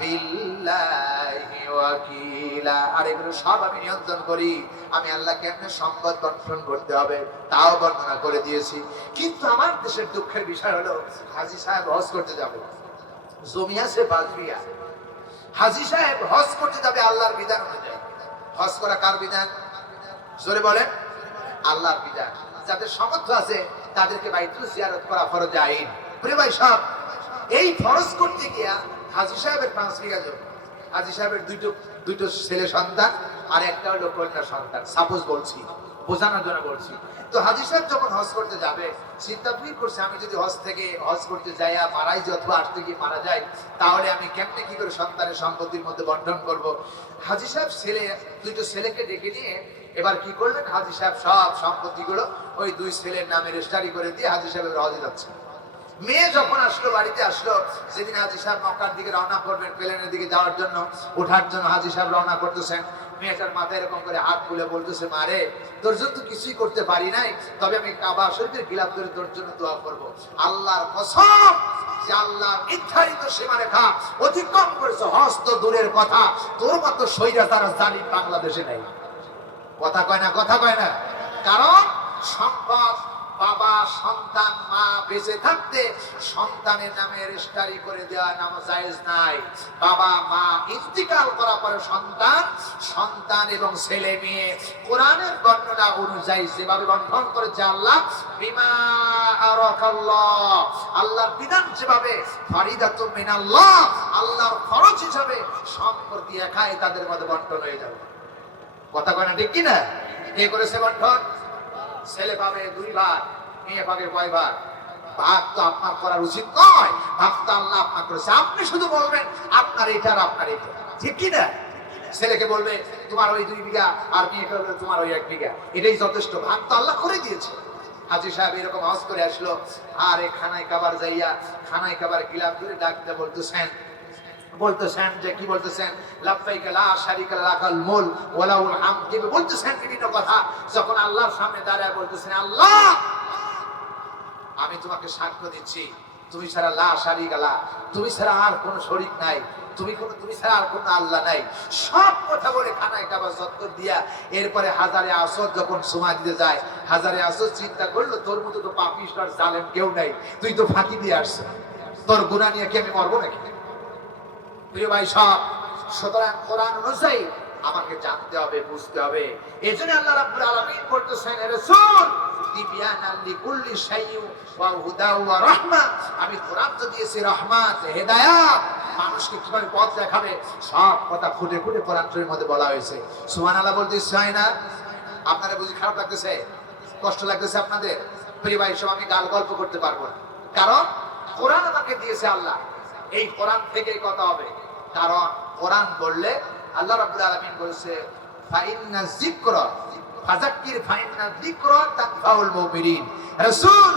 বিল্লাহি ওয়াকিলা, আর এগুলো সব আমি নিয়ন্ত্রণ করি। আমি আল্লাহ কেমনে সম্পদ বন্টন করতে হবে তাও বর্ণনা করে দিয়েছি। কিন্তু আমার দেশের দুঃখের বিষয় হলো হাজী সাহেব হজ করতে যাবে, জমি আছে 5 বিঘা, হাজী সাহেব হজ করতে যাবে আল্লাহর বিধান অনুযায়ী। হজ করা কার বিধান? জোরে বলেন। আল্লাহর বিধান। যাদের সামর্থ্য আছে তাদেরকে বাইতুল জিয়ারত করা ফরজ আইন। প্রিয় ভাই সব, এই ফরজ করতে গিয়া হাজী সাহেবের 5 বিঘা জমি, হাজী সাহেবের দুটো ছেলে সন্তান আর একটা হলো কন্যা সন্তান, সাপোজ বলছি, বোঝানোর জন্য বলছি। তো হাজী সাহেব যখন হজ করতে যাবে চিন্তা করছে আমি যদি হজ করতে যাই মারাই যাই অথবা আসতে গিয়ে মারা যায়, তাহলে আমি কেমনে কি করে সন্তানের সম্পত্তির মধ্যে বন্টন করব। হাজী সাহেব দুটো ছেলেকে ডেকে নিয়ে এবার কি করলেন, হাজী সাহেব সব সম্পত্তিগুলো ওই 2 ছেলের নামে রেজিস্ট্রি করে দিয়ে হাজী সাহেবের হজে যাচ্ছে। মেয়ে যখন আসলো, বাড়িতে আসলো, সেদিন হাজী সাহেব মক্কার দিকে রওনা করবেন, প্লেনের দিকে যাওয়ার জন্য, ওঠার জন্য হাজী সাহেব রওনা করতেছেন। মেয়েটার মাথায় এরকম করে হাত তুলে বলতেছে, মারে তোর জন্য তো কিছুই করতে পারি নাই, তবে আমি কাবা শরীফের গিলাফ ধরে তোর জন্য দোয়া করব। আল্লাহর কসম, যে আল্লাহ নির্ধারিত সীমারেখা অতিক্রম করেছে, হজ তো দূরের কথা, তোর মতো স্বৈরাচার জালিম বাংলাদেশে নাই। কথা কয় না, কথা কয় না। কারণ সম্পদ বাবা, সন্তান, মা বেঁচে থাকতে সন্তানের নামে রেজিস্ট্রি করে দেওয়া নাম জায়েজ নাই। বাবা মা ইন্তিকাল করার পরে সন্তান এবং ছেলে মেয়ে কোরআনের বর্ণনা অনুযায়ী যেভাবে বন্টন করেছে আল্লাহ, বিমা আরাকাল্লাহ, আল্লাহর বিধান যেভাবে, ফরিদাতুম মিনাল্লাহ, আল্লাহর ফরজ হিসাবে সম্পত্তি একাই তাদের মধ্যে বন্টন হয়ে যাবে। কথা কয় না, ঠিক কি না? কে করেছে বন্টন? ছেলে পাবে 2 ভাগ, মেয়ে পাবে কয় ভাগ? ভাগ তো আপনার করার উচিত নয়, ভাগ তো আল্লাহ আপনার করেছে। আপনি শুধু বলবেন আপনার এটা আর আপনার এটা, ঠিক কি না? ছেলেকে বলবে তোমার ওই 2 বিঘা, আর মেয়েকে বলবে তোমার ওই 1 বিঘা, এটাই যথেষ্ট। ভাগ তো আল্লাহ করে দিয়েছে। হাজী সাহেব এরকম হজ করে আসলো, আর এই খানায় কাবার যাইয়া খানায় কাবার গিলাফ ধরে ডাকতে বলতেছেন যে কি বলতেছেন, লাব্বাইকা লা শারিকা লাকাল মুল ওয়া লাহুল হামদ, বলতেছেন বিভিন্ন কথা। যখন আল্লাহর সামনে দাঁড়ায় বলতেছেন, আল্লাহ আমি তোমাকে সাক্ষ্য দিচ্ছি তুমি ছাড়া লা শারিকা লা, তুমি ছাড়া আর কোনো শরীক নাই, তুমি ছাড়া আর কোনো আল্লাহ নাই। সব কথা বলে খানায় কাবা চত্বর দিয়া এরপরে হাজারে আসদ যখন সময় দিতে যায়, হাজারে আসদ চিন্তা করলো তোর মতো তো পাপিষ্ঠ আর জালেম কেউ নাই, তুই তো ফাঁকি দিয়ে আসছ, তোর গুনাহ নিয়ে কি আমি মরবো নাকি? প্রিয় ভাই সব, সুতরাং কোরআন অনুযায়ী আমাকে জানতে হবে, বুঝতে হবে। এজন্য আল্লাহ রাব্বুল আলামিন বলতেছেন, রাসূল তিবিয়ানাল লিকুল্লি শাইইন ওয়া হুদা ওয়া রাহমা, আমি কোরআন তো দিয়েছি রহমত, হেদায়েত, মানুষকে কিভাবে পথ দেখাবে সব কথা ফুটে ফুটে কোরআন শরীফের মধ্যে বলা হয়েছে। সুবহানাল্লাহ বলতে ইচ্ছা হয় না? আপনারা বুঝি খারাপ লাগতেছে, কষ্ট লাগতেছে আপনাদের? প্রিয় ভাই সব, আমি গাল গল্প করতে পারবো না, কারণ কোরআন আমাকে দিয়েছে আল্লাহ, এই কোরআন থেকেই কথা হবে। কারণ কোরআন বললে আল্লাহ রাব্বুল আলামিন বলেছে, ফাইন্না যিকরা ফাযাক্কির ফাইন্না যিকরা তানফাউল মুমিনিন। রাসূল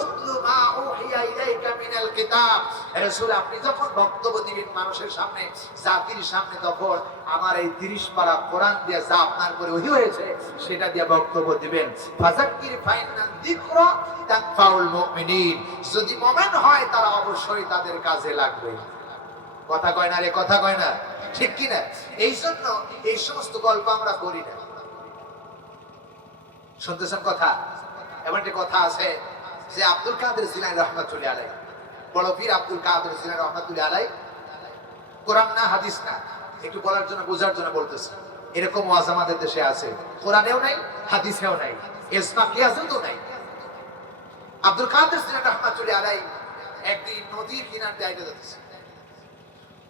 উতলু মা উহিয়া ইলাইকা মিনাল কিতাব, রাসূল আপনি যখন বক্তব্য দিবেন মানুষের সামনে, জাতির সামনে, তখন আমার এই 30 পারা কোরআন দিয়ে যা আপনার উপরে ওহী হয়েছে সেটা দিয়ে বক্তব্য দিবেন। ফাযাক্কির ফাইন্না যিকরা তানফাউল মুমিনিন, যদি মুমিন হয় তারা অবশ্যই তাদের কাজে লাগবে। কথা কয় না রে, কথা কয় না, ঠিক কি না? এই জন্য এই সমস্ত গল্প আমরা করি না। শুনতেছেন কথা? এমন একটা কথা আছে যে আব্দুল কাদের জিলানী রাহমাতুল্লাহ আলাইহি, বড় পীর আব্দুল কাদের জিলানী রাহমাতুল্লাহ আলাইহি, কোরআন না হাদিস না, একটু বলার জন্য বোঝার জন্য বলতেছে, এরকম ওয়াজ আমাদের দেশে আছে, কোরআনেও নাই, হাদিসেও নাই, ইজমা কিয়াসও নাই। আব্দুল কাদের জিলানী রাহমাতুল্লাহ আলাইহি একদিন নদীর কিনার দিয়ে যাচ্ছে।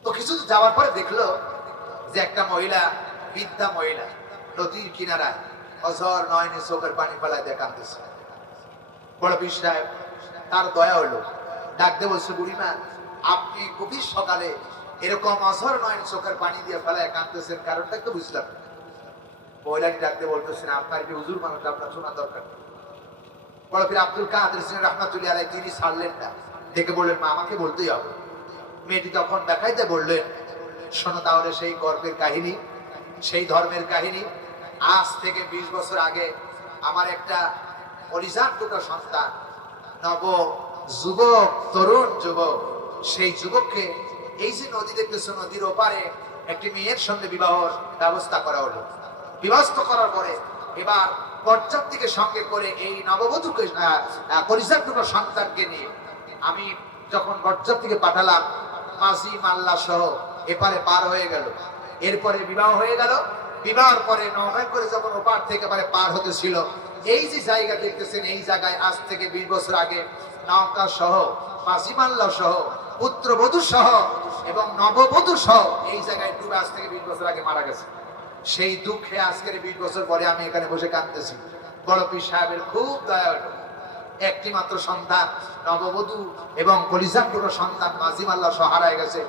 তো কিছু যাওয়ার পরে দেখলো যে একটা মহিলা, বৃদ্ধা মহিলা, নদীর কিনারায় অঝর নয়নে চোখের পানি ফেলায় দিয়ে কাঁদতেছে। বড় পীর সাহেব, তার দয়া হলো, ডাক দিয়ে বলছে, বুড়িমা আপনি গভীর সকালে এরকম অঝর নয় চোখের পানি দিয়ে ফেলায় কাঁদতেছেন, কারণটা একটু বুঝলাম না। মহিলাকে ডাকতে বলতেছেন, আপনার কি হুজুর মানুষ, আপনার শোনা দরকার। বড় পীর আব্দুল কাদের সিং রাহমাতুল্লাহ আলাইহি তিনি ছাড়লেন না, দেখে বললেন, মা আমাকে বলতেই হবে। মেয়েটি তখন দেখাইতে বললেন, শোনো তাহলে সেই গর্বের কাহিনী, সেই ধর্মের কাহিনী। আজ থেকে 20 বছর আগে আমার একটা পরিজাত দুটো সন্তান, নব যুবক, তরুণ যুবক, সেই যুবককে এই যে নদী দেখতেছ, নদীর ওপারে একটি মেয়ের সঙ্গে বিবাহের ব্যবস্থা করা হলো। বিবাহ করার পরে এবার বরযাত্রীকে সঙ্গে করে এই নববধূকে, পরিজাত দুটো সন্তানকে নিয়ে আমি যখন বরযাত্রীকে পাঠালাম, মাঝি মাল্লা সহ এপারে পার হয়ে গেল। এরপরে বিবাহ হয়ে গেল। বিবাহের পরে নৌকায় করে যখন ওপার থেকে এবারে পার হতে ছিল, এই যে জায়গা দেখতেছেন, এই জায়গায় আজ থেকে 20 বছর আগে নৌকা সহ, মাঝি মাল্লা সহ, পুত্রবধূ সহ এবং নববধূ সহ এই জায়গায় ডুবে আজ থেকে 20 বছর আগে মারা গেছে। সেই দুঃখে আজকের 20 বছর পরে আমি এখানে বসে কাঁদতেছি। বড় পীর সাহেবের খুব দয়া হলো, একটি মাত্র সন্তান নববধূ এবং কলিজার দুটো সন্তান মাঝি মাল্লা সহ হারায় গেছে।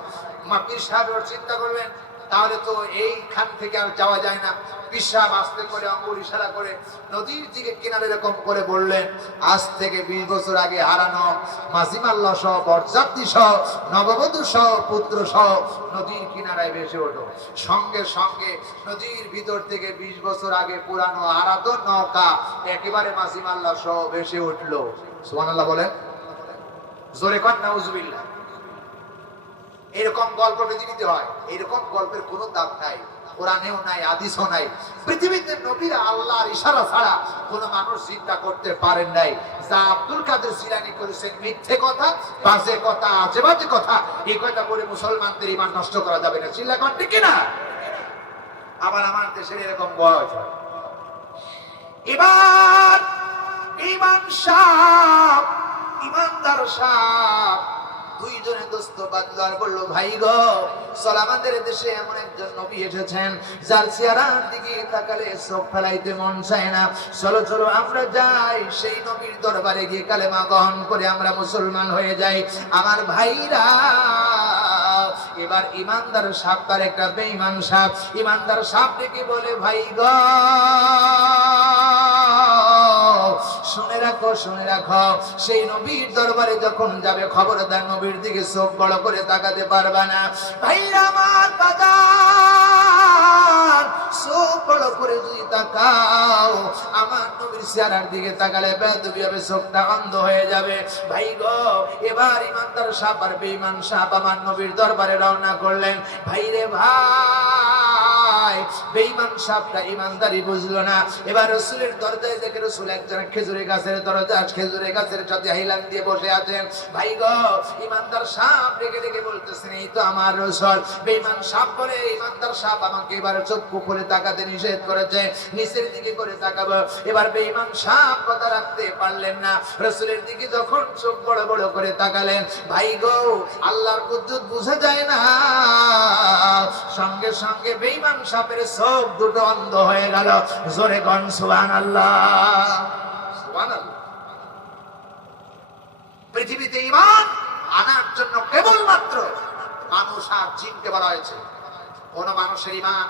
পীর সাহেব চিন্তা করবেন, তাহলে তো এইখান থেকে আর যাওয়া যায় না। পীর সাহেব আস্তে করে আঙ্গুল ইশারা করে নদীর দিকে কিনারে এরকম করে বললেন, আজ থেকে 20 বছর আগে হারানো মাঝি মাল্লা সহ, বরযাত্রী সহ, নববধূ সহ, পুত্র সহ নদীর কিনারায় ভেসে ওঠো। সঙ্গে সঙ্গে নদীর ভিতর থেকে 20 বছর আগে পুরানো হারাতো নৌকা একেবারে মাঝি মাল্লা সহ ভেসে উঠলো। সুবহানাল্লাহ বলেন, জোরে কর নাউজুবিল্লাহ। এরকম গল্প পৃথিবীতে হয়, এরকম গল্পের কোনো দাম নাই, কোরআনেও নাই, হাদিসও নাই। পৃথিবীতে নবীরা আল্লাহর ইশারা ছাড়া কোনো মানুষ চিন্তা করতে পারেন নাই। যা আব্দুল কাদের জিলানী করেছেন মিথ্যে কথা, বাজে কথা, আজেবাজে কথা, এই কথা বলে মুসলমানদের ঈমান নষ্ট করা যাবে না। চিল্লা কর ঠিক কিনা? আবার আমার দেশের এরকম বয়স হয়। এবার ঈমান সাহ, ঈমানদার সাহ দুইজনে দোস্ত বাদলার বলল, ভাই গো চল, আমাদের দেশে এমন একজন নবী এসেছেন যার চেহারার দিকে তাকালে চোখ ফেলাইতে মন চায় না। চলো চলো আমরা যাই, সেই নবীর দরবারে গিয়ে কালেমা গ্রহণ করে আমরা মুসলমান হয়ে যাই। আমার ভাইরা, এবার ইমানদার সাহেব তার একটা বেঈমান সাহেব, ইমানদার সাহেব ডেকে বলে, ভাই গো শুনে রাখো, শুনে রাখো, সেই নবীর দরবারে যখন যাবে খবরদার নবীর দিকে চোখ বড় করে তাকাতে পারবা না। ভাইরা আমার, বাজার চোখ বড় করে যদি তাকাও, আমার নবীর চেহারার দিকে তাকালে বেয়াদবি হবে, চোখটা অন্ধ হয়ে যাবে। ভাই গো, এবার ইমানদার সাহেব আর বেঈমান সাহেব আমার নবীর দরবারে রওনা করলেন। ভাই রে ভাই, বেঈমান সাহেবটা ইমানদারি বুঝলো না। এবার রাসূলের দরজায় দেখে রাসূল একজন খেজুরের গাছের দরজা, খেজুরের গাছের সাথে হিলান দিয়ে বসে আছেন। ভাই গো, ইমানদার সাহেব ডেকে ডেকে বলতেছেন, এই তো আমার রাসূল। বেঈমান সাহেব বলে, ইমানদার সাহেব আমাকে এবার চোখ করে তাকাতে নিষেধ করেছে, নিচের দিকে করে তাকাবো। এবার বেঈমান সাহেব কথা রাখতে পারলেন না, রাসূলের দিকে যখন চোখ বড় বড় করে তাকালেন, ভাই গো আল্লাহর কুদরত বুঝা যায় না, সঙ্গে সঙ্গে বেঈমান সাহেবের চোখ দুটো অন্ধ হয়ে গেল। জোরে কোন সুবহানাল্লাহ, সুবহানাল্লাহ। পৃথিবীতে ঈমান আনার জন্য কেবলমাত্র মানুষ আর জিনকে বলা হয়েছে। কোন মানুষের ঈমান,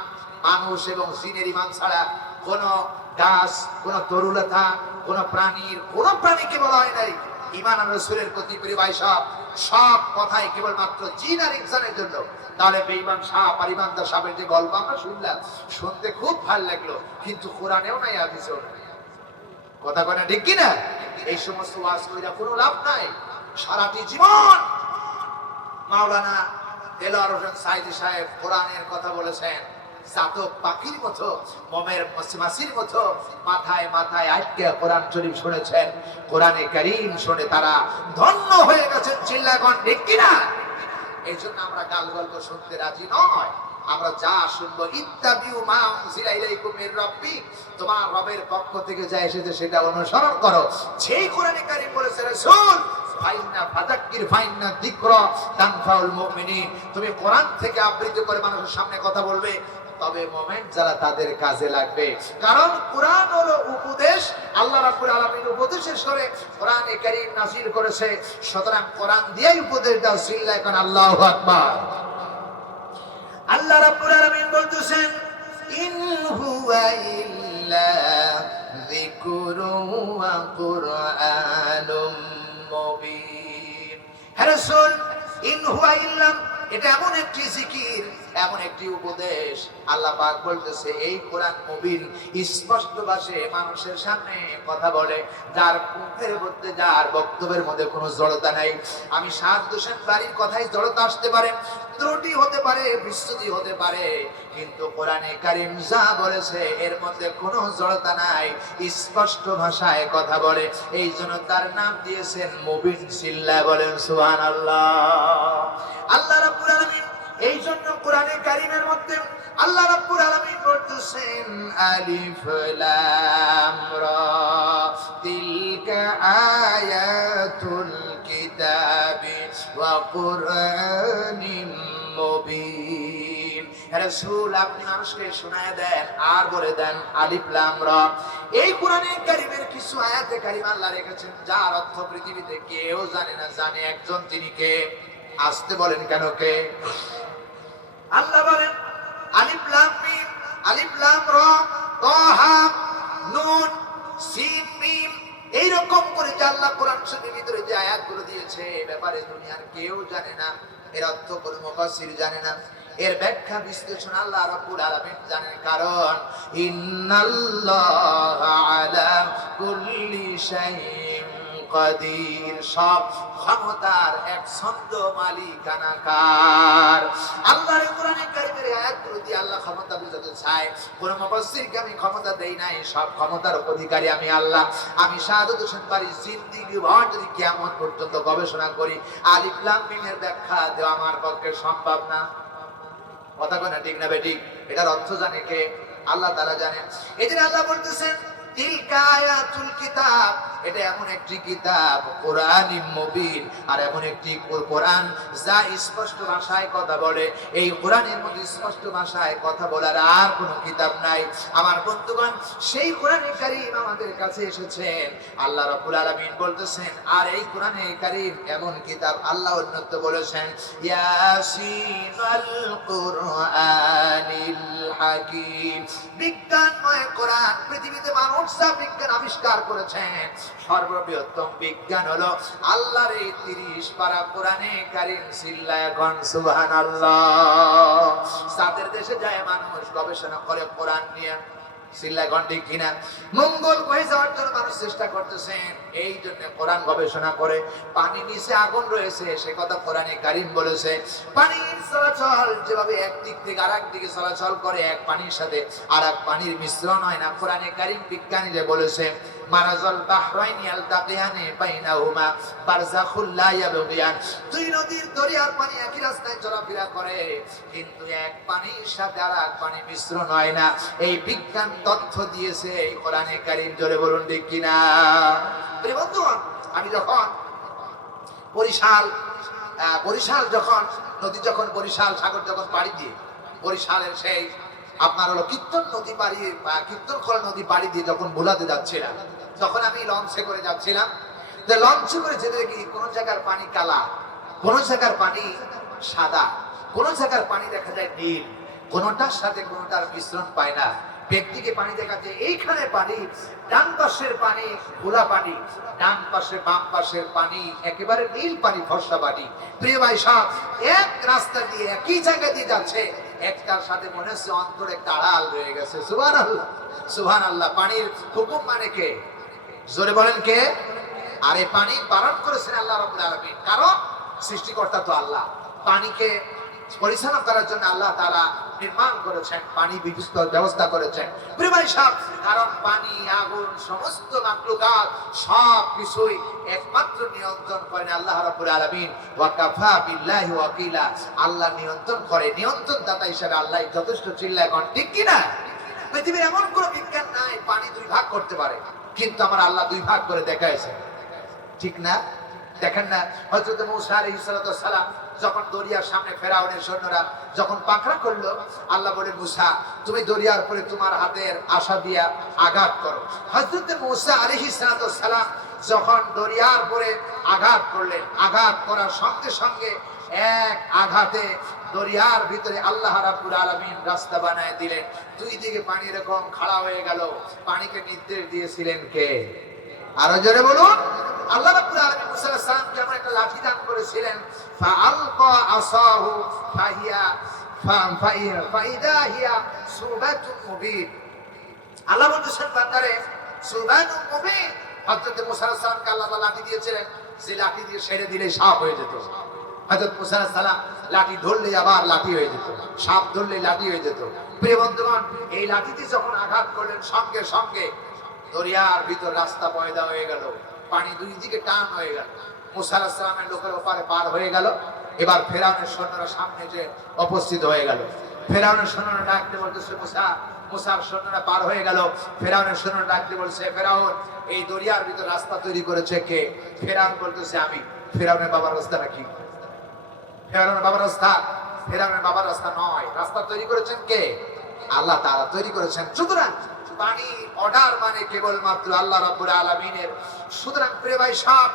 মানুষ এবং জিনের ঈমান ছাড়া কোন গাছ, কোন তরুলতা, কোন প্রাণীর, কোন প্রাণীকে বলা হয় নাই ঈমান আর রাসূলের প্রতি। প্রিয় ভাই, সব কথাই কেবলমাত্র জিন আর ইনসানের জন্য। তাহলে বেঈমান সাহেব আর ঈমানদার সাহেবের যে গল্প আমরা শুনলাম, শুনতে খুব ভালো লাগলো, কিন্তু কোরআনেও নাই, হাদিসেও নাই। কথা কয় না ঠিক কিনা? এই সমস্ত ওয়াজ কইরা কোনো লাভ নাই। সারাটি জীবন মাওলানা দেলোয়ার হোসেন সাইদি সাহেব কোরআনের কথা বলেছেন, চাতক পাখির মতো, মমের মাছির মতো মাথায় মাথায় আটকে কোরআন শরীফ শুনেছেন। কোরআনে কারীম শুনে তারা ধন্য হয়ে গেছেন। চিল্লা কোন ঠিক কিনা? এই জন্য আমরা গাল গল্প শুনতে রাজি নয়। আমরা যা শুনবো, ইত্তাবিউ মা উনজিলা ইলাইকুম মির রাব্বি, তোমার রবের পক্ষ থেকে যা এসেছে সেটা অনুসরণ করো। সেই কোরআনে কারীম বলেছে রাসূল, ফাইন্না ফাযাক্কির ফাইন্না যিকরা তানফাউল মুমিনিন, তুমি কোরআন থেকে আবৃত্তি করে মানুষের সামনে কথা বলবে, তবে মুমিন যারা তাদের কাজে লাগবে। কারণ কোরআন হলো উপদেশ, আল্লাহ রাব্বুল আলামিন উপদেশের স্বরে কোরআনে কারীম নাযিল করেছে। সুতরাং কোরআন দিয়েই উপদেশ দাও। চিল্লায় কোন আল্লাহু আকবার। আল্লাহ রাব্বুল আলামিন বলতেছেন ইন হুয়া ইল্লা যিকরুন ওয়া কুরআনুম মুবিন। হে রাসূল, ইন হুয়া ইল্লা, এটা এমন একটি জিকির, এমন একটি উপদেশ, আল্লাহ পাক বলতেছে এই কোরআন মুবিন, স্পষ্ট ভাষায় মানুষের সামনে কথা বলে, যার মুখের মধ্যে, যার বক্তব্যের মধ্যে কোনো জড়তা নাই। আমি সাদ হোসেন বাড়ির কথাই জড়তা আসতে পারে, ত্রুটি হতে পারে, বিচ্যুতি হতে পারে, কিন্তু কোরআনে কারীম যা বলেছে এর মধ্যে কোনো জড়তা নাই, স্পষ্ট ভাষায় কথা বলে। এই জন্য তার নাম দিয়েছেন মুবিন। চিল্লায় বলেন সুবহানাল্লাহ। আল্লাহ রাব্বুল আলামিন এই জন্য কোরআনে কারীমের মধ্যে আল্লাহ রাব্বুল আলামিন বলতেছেন আলিফ লাম রা তিলকা আয়াতুল কিতাবি ওয়া কুরআনিম মুবিন। রাসূল, আপনি মানুষকে শোনায় দেন আর বলে দেন আলিফ লাম রা। এই কোরআনে কারীমের কিছু আয়াতে কারীমা আল্লাহ রেখেছেন যার অর্থ পৃথিবীতে কেউ জানে না, জানে একজন, তিনি কে? আসতে বলেন কেন কে? আল্লাহ বলেন আলিফ লাম মিম, আলিফ লাম রা, তাহা, নুন, সিন, মিম। এইরকম করে যে আল্লাহ কোরআন শরীফের ভিতরে যে আয়াতগুলো দিয়েছে, এই ব্যাপারে দুনিয়ার কেউ জানে না, এর অর্থ কোনো মুফাসসির জানে না, এর ব্যাখ্যা বিশ্লেষণ আল্লাহ রাব্বুল আলামিন জানেন। কারণ ইন্নাল্লাহা আলা কুল্লি শাইইন কাদির, সব ক্ষমতার এক ছন্দ মালিকানা কার? আল্লাহর কোরআনে কারীমের আয়াতগুলো দিয়ে আল্লাহ ক্ষমতা বুঝাতে চায়। কোন মুফাসসিরকে আমি ক্ষমতা দেই নাই, সব ক্ষমতার অধিকারী আমি আল্লাহ। আমি শাহাদাত হোসেন বাড়ি জিন্দেগি ভর যদি কিয়ামত পর্যন্ত গবেষণা করি, আলিফ লাম মিমের ব্যাখ্যা দেওয়া আমার পক্ষে সম্ভব না। কথা কয় না ঠিক না বেঠিক? এটার অর্থ জানে কে? আল্লাহ তাআলা জানেন। এজন্য আল্লাহ বলতেছেন তিলকা আয়াতুল কিতাব, এটা এমন একটি কিতাব কোরআনিম মুবিন, আর এমন একটি কোরআন যা স্পষ্ট ভাষায় কথা বলে। এই কোরআনের মধ্যে স্পষ্ট ভাষায় কথা বলার আর কোনো কিতাব নাই। আমার বন্ধুগণ, সেই কোরআনে কারীম আমাদের কাছে এসেছেন। আল্লাহ রাব্বুল আলামিন বলতেছেন, আর এই কোরআনে কারীম এমন কিতাব, আল্লাহ অন্যত্র বলেছেন ইয়াসিনাল কুরআনিল হাকীম। বিজ্ঞানময় কোরআন। পৃথিবীতে মানুষ যা বিজ্ঞান আবিষ্কার করেছেন, সর্ববৃহত্তম বিজ্ঞান হলো আল্লাহর এই 30 পারা কোরআনে কারীম। চিল্লায় এখন সুবহানাল্লাহ। সাদের দেশে যায় মানুষ গবেষণা করে কোরআন নিয়ে, চিল্লায় এখন ঠিক কিনা? মঙ্গল গ্রহে যাওয়ার জন্য মানুষ চেষ্টা করতেছেন, এই জন্য কোরআন গবেষণা করে। পানি নিচে আগুন রয়েছে, সে কথা কোরআনে কারীম বলেছে। পানির চলাচল যেভাবে এক দিক থেকে আরেক দিকে চলাচল করে, এক পানির সাথে আরেক পানির মিশ্রণ হয় না, কোরআনে কারীম বিজ্ঞানীরা বলেছে মারাজাল বাহরাইনি আলতাকিয়ানি বাইনাহুমা বারযাখুল লা ইয়াবগিয়ান। দুই নদীর দরিয়ার পানি একই রাস্তায় চলাফেরা করে, কিন্তু এক পানির সাথে আরেক পানি মিশ্রণ হয় না। এই বিজ্ঞান তথ্য দিয়েছে এই কোরআনে কারীম। জোরে বলুন ঠিক কিনা? প্রিয় বন্ধুগণ, আমি যখন বরিশাল যখন নদী, যখন বরিশাল সাগর যখন পাড়ি দিয়ে বরিশালের সেই আপনার হলো কীর্তন নদী পাড়ি বা কীর্তনখোলা নদী পাড়ি দিয়ে যখন ভোলাতে যাচ্ছিলাম, তখন আমি লঞ্চে করে যাচ্ছিলাম। লঞ্চে করে যেতে দেখি কোন জায়গার পানি কালা, কোন জায়গার পানি সাদা, কোন জায়গার পানি দেখা যায় নীল, কোনটার সাথে কোনটার মিশ্রণ পায় না। ব্যক্তিকে পানি দেখাচ্ছে, এইখানে পানি, ডান পাশের পানি ঘোলা পানি, ডান পাশে বাম পাশের পানি একেবারে নীল পানি, ফর্সা পানি। প্রিয় ভাই সাহেব, এক রাস্তা দিয়ে একই জায়গা দিয়ে যাচ্ছে, একটার সাথে মনে হচ্ছে অন্তর একটা আড়াল রয়ে গেছে। সুবহানাল্লাহ, সুবহানাল্লাহ। পানির হুকুম মানে কে? জোরে বলেন কে? আর এই পানি বারণ করেছেন আল্লাহ রাব্বুল আলামিন, কারণ সৃষ্টিকর্তা তো আল্লাহ। পানিকে পরিচালনা করার জন্য আল্লাহ তাআলা নির্মাণ করেছেন, পানি ব্যবস্থা করেছেন। প্রিয় ভাই সাহেব, কারণ পানি, আগুন, সমস্ত মাখলুকাত সব কিছুই একমাত্র নিয়ন্ত্রণ করেন আল্লাহ রাব্বুল আলামিন। ওয়া কাফা বিল্লাহি ওয়াকিলা, আল্লাহ নিয়ন্ত্রণ করে, নিয়ন্ত্রণদাতা হিসেবে আল্লাহ যথেষ্ট। চিল্লায় এখন ঠিক কিনা? পৃথিবীর এমন কোন বিজ্ঞান নাই পানি দুই ভাগ করতে পারে, কিন্তু আমার আল্লাহ দুই ভাগ করে দেখাইছে, ঠিক না? দেখেন না, হযরত মূসা আলাইহিস সালাম যখন দরিয়ার সামনে ফেরাউনের সৈন্যরা যখন পাকড়া করলো, আল্লাহ বলে মূসা তুমি দরিয়ার পরে তোমার হাতের আশা দিয়া আঘাত করো। হযরত মূসা আলাইহিস সালাম যখন দরিয়ার পরে আঘাত করলেন, আঘাত করার সঙ্গে সঙ্গে এক আঘাতে দরিয়ার ভিতরে আল্লাহ রাব্বুল আলামিন রাস্তা বানায় দিলেন। দুই দিকে পানি এরকম খাড়া হয়ে গেল। পানিকে নির্দেশ দিয়েছিলেন কে? আরো জোরে বলুন। আল্লাহ রাব্বুল আলামিন মুসা আলাইহিস সালামকে এমন একটা লাঠি দান করেছিলেন, ফাআলকা আসাহু ফাইদা হিয়া সুবাতুন মুবিন। আল্লাহ বলতেছেন বান্দারে সুবাতুন মুবিন। হযরত মুসা আলাইহিস সালামকে আল্লাহ তাআলা লাঠি দিয়েছিলেন, যে লাঠি দিয়ে ছেড়ে দিলে সাপ হয়ে যেত। হযরত মুসা আলাইহিস সালাম লাঠি ধরলে আবার লাঠি হয়ে যেত, সাপ ধরলে লাঠি হয়ে যেত। প্রিয় বন্ধুগণ, এই লাঠিতে যখন আঘাত করলেন সঙ্গে সঙ্গে দরিয়ার ভিতর রাস্তা পয়দা হয়ে গেল, পানি দুই দিকে টান হয়ে গেল। মুসা আলাইহিস সালামের লোকের ওপারে পার হয়ে গেল। এবার ফেরাউনের সৈন্যরা সামনে যে উপস্থিত হয়ে গেল। ফেরাউনের সৈন্যরা ডাকতে বলতেছে মুসা, মুসার সৈন্যরা পার হয়ে গেল। ফেরাউনের সৈন্যরা ডাকতে বলছে, ফেরাউন এই দরিয়ার ভিতর রাস্তা তৈরি করেছে কে? ফেরাউন বলতেছে আমি। ফেরাউনের বাবার রাস্তাটা কি? ফেরাউনের বাবার রাস্তা? ফেরাউনের বাবার রাস্তা নয়। রাস্তা তৈরি করেছেন কে? আল্লাহ তাআলা তৈরি করেছেন। সুতরাং পানি অর্ডার মানে কেবলমাত্র আল্লাহ রাব্বুল আলামিনের। সুতরাং প্রিয় ভাই সব,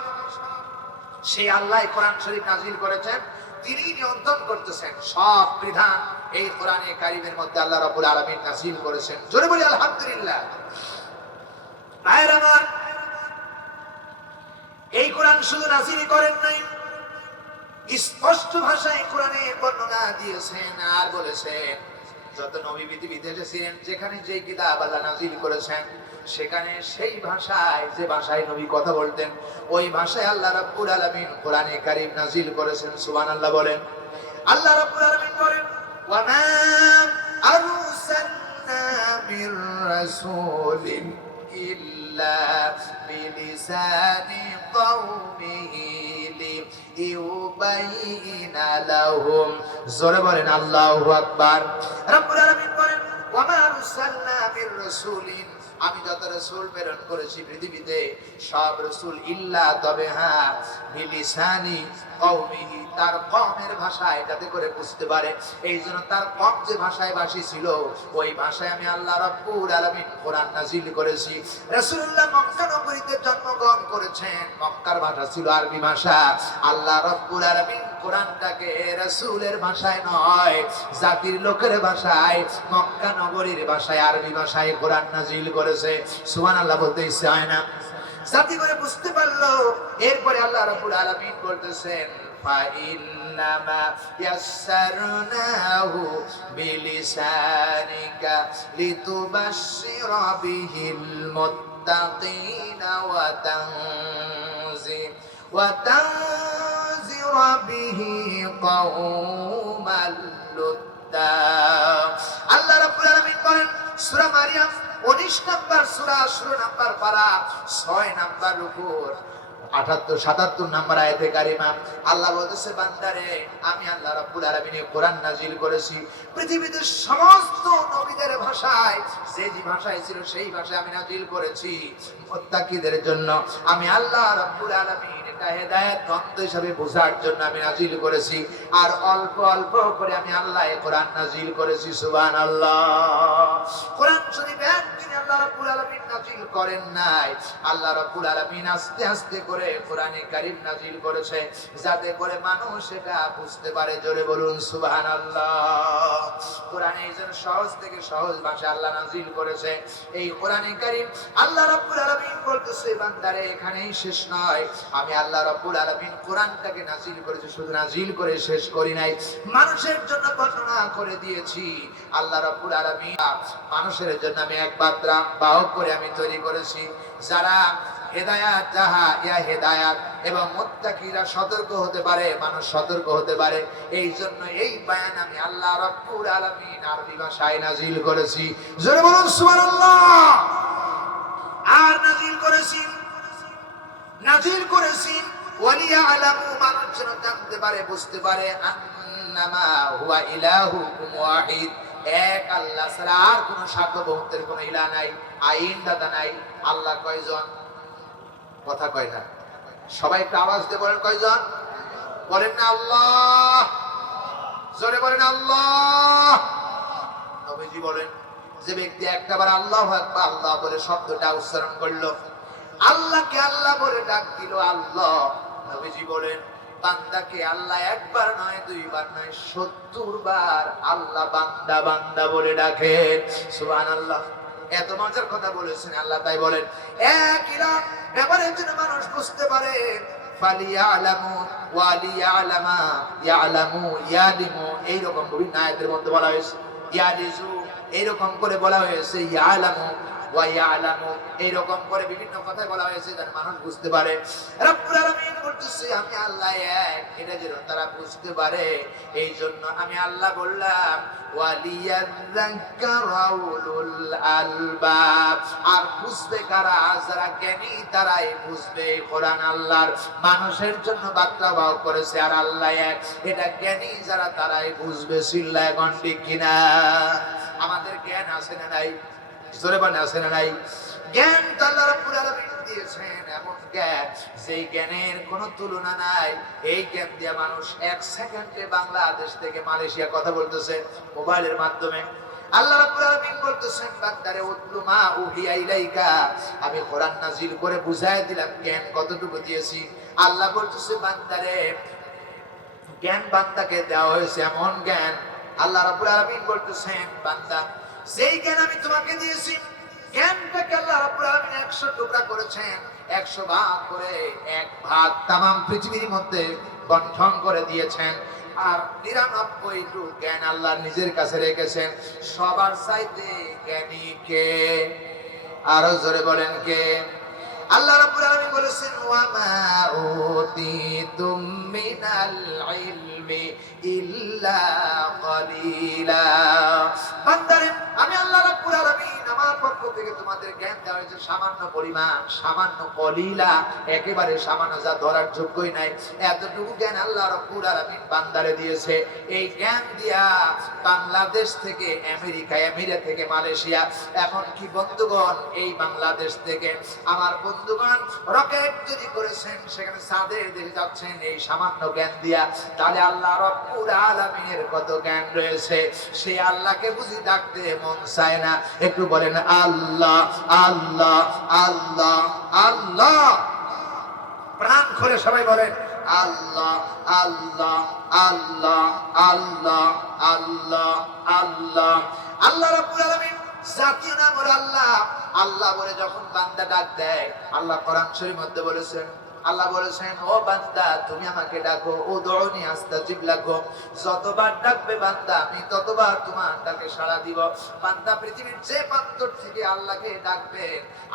সেই আল্লাহ কোরআন শরীফ নাজিল করেছেন, তিনি নিয়ন্ত্রণ করতেছেন সব বিধান। এই কোরআনে কারীমের মধ্যে আল্লাহ রাব্বুল আলামিন নাজিল করেছেন। জোরে বলি আলহামদুলিল্লাহ। ভাইরা আমার, এই কোরআন শুধু নাজিল করেন নাই, স্পষ্ট ভাষায় কোরআনে বর্ণনা দিয়েছেন আর বলেছেন যত নবী পৃথিবীতে এসেছিলেন, যেখানে যে কিতাব আল্লাহ নাজিল করেছেন সেখানে সেই ভাষায়, যে ভাষায় নবী কথা বলতেন ওই ভাষায় আল্লাহ রাব্বুল আলামিন কোরআনে কারীম নাজিল করেছেন। সুবহানাল্লাহ বলেন। আল্লাহ রাব্বুল আলামিন বলেন, ওয়া মা আরসালনা মির রাসূলিন ইল্লা বিলিসানি কওমিহি লিইউবাইয়িনা লাহুম। জোরে বলেন আল্লাহু আকবার। রাব্বুল আলামিন বলেন, ওয়া মা আরসালনা মির রাসূলিন, আমি যত রাসূল প্রেরণ করেছি পৃথিবীতে সব রাসূল ইল্লা, তবে হ্যাঁ, বিলিসানি কওমিহি, তার কওমের ভাষায় যাতে করে বুঝতে পারে। এই জন্য তার কওম যে ভাষায় ভাষী ছিল ওই ভাষায় আমি আল্লাহ রাব্বুল আলামিন কোরআন নাজিল করেছি। রাসূলুল্লাহ মক্কা নগরীতে জন্মগ্রহণ করেছেন, মক্কার ভাষা ছিল আরবি ভাষা। আল্লাহ রাব্বুল আলামিন কোরআনটাকে রাসূলের ভাষায় নয়, জাতির লোকের ভাষায়, মক্কা নগরীর ভাষায়, আরবি ভাষায় কোরআন নাজিল করেছে। সুবহানাল্লাহ বলতে ইচ্ছে হয় না? জাতি করে বুঝতে পারলো। এরপরে আল্লাহ রাব্বুল আলামিন বলতেছেন, ফাইন্নামা ইয়াসসারনাহু বিলিসানিকা লিতুবাশশিরা বিহিল মুত্তাকিনা ওয়া তানজিরা বিহি কওমান লুদ্দা। আল্লাহ রাব্বুল আলামিন বলেন সূরা মারিয়াম 19 নম্বর সূরা 16 নম্বর পারা 6 নম্বর রুকু 78-77 নম্বর আয়াতে কারিমা আল্লাহ বলতেছে, বান্দারে আমি আল্লাহ রাব্বুল আলামিন কোরআন নাজিল করেছি পৃথিবীতে সমস্ত নবীদের ভাষায়, যে ভাষায় ছিল সেই ভাষায় আমি নাজিল করেছি মুত্তাকিদের জন্য। আমি আল্লাহ রাব্বুল আলামিন এটা হেদায়েত গ্রন্থ হিসেবে বোঝার জন্য আমি নাজিল করেছি। আর অল্প অল্প করে আমি আল্লাহ কোরআন নাজিল করেছি। সুবহানাল্লাহ। কোরআন শরীফ একদিন আল্লাহ রাব্বুল আলামিন নাজিল করেন নাই। আল্লাহ রাব্বুল আলামিন আস্তে আস্তে করে কোরআনে কারীম নাজিল করেছে যাতে করে মানুষ এটা বুঝতে পারে। জোরে বলুন সুবহানাল্লাহ। কোরআনে এই জন্য সহজ থেকে সহজ ভাষায় আল্লাহ নাজিল করেছে। এই কোরআনে কারীম আল্লাহ রাব্বুল আলামিন বলতেছে, বান্দারে এখানেই শেষ নয়, আমি আল্লাহ রাব্বুল আলামিন কোরআনটাকে নাজিল করেছি, শুধু নাজিল করে শেষ করি নাই, মানুষের জন্য বর্ণনা করে দিয়েছি। আল্লাহ রাব্বুল আলামিন মানুষের জন্য আমি এক বার্তা বাহক করে আমি তৈরি করেছি, যারা হেদায়াত যাহা ইয়া হেদায়াত এবং মুত্তাকিরা সতর্ক হতে পারে, মানুষ সতর্ক হতে পারে। এই জন্য এই বয়ান আমি আল্লাহ রাব্বুল আলামিন আরবি ভাষায় নাজিল করেছি। জোরে বলুন সুবহানাল্লাহ। আর নাজিল করেছি ওয়ালিয়ালামু, মানুষ যেন জানতে পারে, বুঝতে পারে, আন্নামা হুয়া ইলাহুকুম ওয়াহিদ, এক আল্লাহ ছাড়া আর কোন সার্বভৌমত্বের কোন ইলাহ নাই, আইন দাদা নাই। আল্লাহ কয়জন? কথা কয় না, সবাই একটু আওয়াজ দিয়ে বলেন কয়জন? বলেন না আল্লাহ। জোরে বলেন আল্লাহ। নবীজি বলেন, যে ব্যক্তি একটাবার আল্লাহু আকবার আল্লাহ বলে শব্দটা উচ্চারণ করলো, আল্লাহকে আল্লাহ বলে ডাক দিল আল্লাহ, নবীজি বলেন বান্দাকে আল্লাহ একবার নয় দুইবার নয় 70 বার আল্লাহ বান্দা বান্দা বলে ডাকে। সুবহানাল্লাহ। এত মজার কথা বলেছেন আল্লাহ, তাই বলেন এক ইলাহ ব্যাপারের জন্য মানুষ বুঝতে পারে। ফালিয়ালামু ওয়ালিয়ালামা ইয়ালামু ইয়ালিমু, এইরকম বিভিন্ন আয়াতের মধ্যে বলা হয়েছে। ইয়ালিজু এইরকম করে বলা হয়েছে, ইয়ালামু ওয়া ইয়ালামু এইরকম করে বিভিন্ন কথায় বলা হয়েছে যেন মানুষ বুঝতে পারে। রব্বুল আলামিন বলতেছে আমি আল্লাহ এক, এটা যেন তারা বুঝতে পারে। এই জন্য আমি আল্লাহ বললাম ওয়ালিয়াযাক্কারু উলুল আলবাব। আর বুঝবে কারা? যারা জ্ঞানী তারাই বুঝবে। কোরআন আল্লাহর মানুষের জন্য বার্তা বহন করেছে, আর আল্লাহ এক, এটা জ্ঞানী যারা তারাই বুঝবে। চিল্লায় কোন ঠিক কিনা? আমাদের জ্ঞান আছে না নাই? জোরে বলেন আছে না নাই? জ্ঞান তো আল্লাহ রাব্বুল আলামিন দিয়েছেন, এমন জ্ঞান সেই জ্ঞানের কোনো তুলনা নাই। এই জ্ঞান দিয়ে মানুষ 1 সেকেন্ডে বাংলাদেশ থেকে মালয়েশিয়া কথা বলতেছে মোবাইলের মাধ্যমে। আল্লাহ রাব্বুল আলামিন বলতেছেন বান্দারে উতলু মা উহিয়া ইলাইকা, আমি কোরআন নাযিল করে বুঝায় দিলাম। জ্ঞান কতটুকু দিয়েছি? আল্লাহ বলতেছে বান্দারে জ্ঞান বান্দাকে দেওয়া হয়েছে, এমন জ্ঞান। আল্লাহ রাব্বুল আলামিন বলতেছেন বান্দা যেই জ্ঞান আমি তোমাকে দিয়েছি, জ্ঞানটাকে আল্লাহ রাব্বুল আলামিন 100 টুকরা করেছেন, 100 ভাগ করে এক ভাগ তামাম পৃথিবীর মধ্যে বন্টন করে দিয়েছেন। আর 99টি জ্ঞান আল্লাহ নিজের কাছে রেখেছেন। সবার চাইতে জ্ঞানী কে? আরো জোরে বলেন কে? আল্লাহ রাব্বুল আলামিন বলেছেন ওয়া মা উতিতুম মিনাল ইলমি ইল্লা কলিলা। বান্দারে আমি আল্লাহ রাব্বুল আলামিন আমার পক্ষ থেকে তোমাদের জ্ঞান দেওয়া হয়েছে সামান্য পরিমাণ, সামান্য কলিলা, একেবারে সামান্য, যা ধরার যোগ্যই নাই। এতটুকু জ্ঞান আল্লাহ রাব্বুল আলামিন বান্দারে দিয়েছে। এই জ্ঞান দিয়া বাংলাদেশ থেকে আমেরিকা, আমেরিকা থেকে মালয়েশিয়া, এমনকি বন্ধুগণ এই বাংলাদেশ থেকে আমার বন্ধুগণ রকেট তৈরি করেছেন, সেখানে চাঁদের দিকে যাচ্ছেন এই সামান্য জ্ঞান দিয়া। তাহলে আল্লাহ রাব্বুল আলামিনের কত জ্ঞান রয়েছে, সেই আল্লাহকে বুঝি ডাকতে মন চায় না? একটু বলেন আল্লাহ আল্লাহ আল্লাহ আল্লাহ, প্রাণ খুলে সবাই বলেন আল্লাহ আল্লাহ আল্লাহ আল্লাহ আল্লাহ আল্লাহ। আল্লাহ রাব্বুল আলামিন জাতীয় নাম হলো আল্লাহ। আল্লাহ বলে যখন বান্দা ডাক দেয়, আল্লাহ কোরআন শরীফের মধ্যে বলেছেন, আল্লাহ বলেছেন ও বান্দা তুমি আমাকে ডাকো, উদউনি আস্তাজিব লাকুম, যতবার ডাকবে বান্দা আমি ততবার তোমার ডাকে সাড়া দিব। বান্দা পৃথিবীর যে প্রান্ত থেকে আল্লাহকে ডাকবে,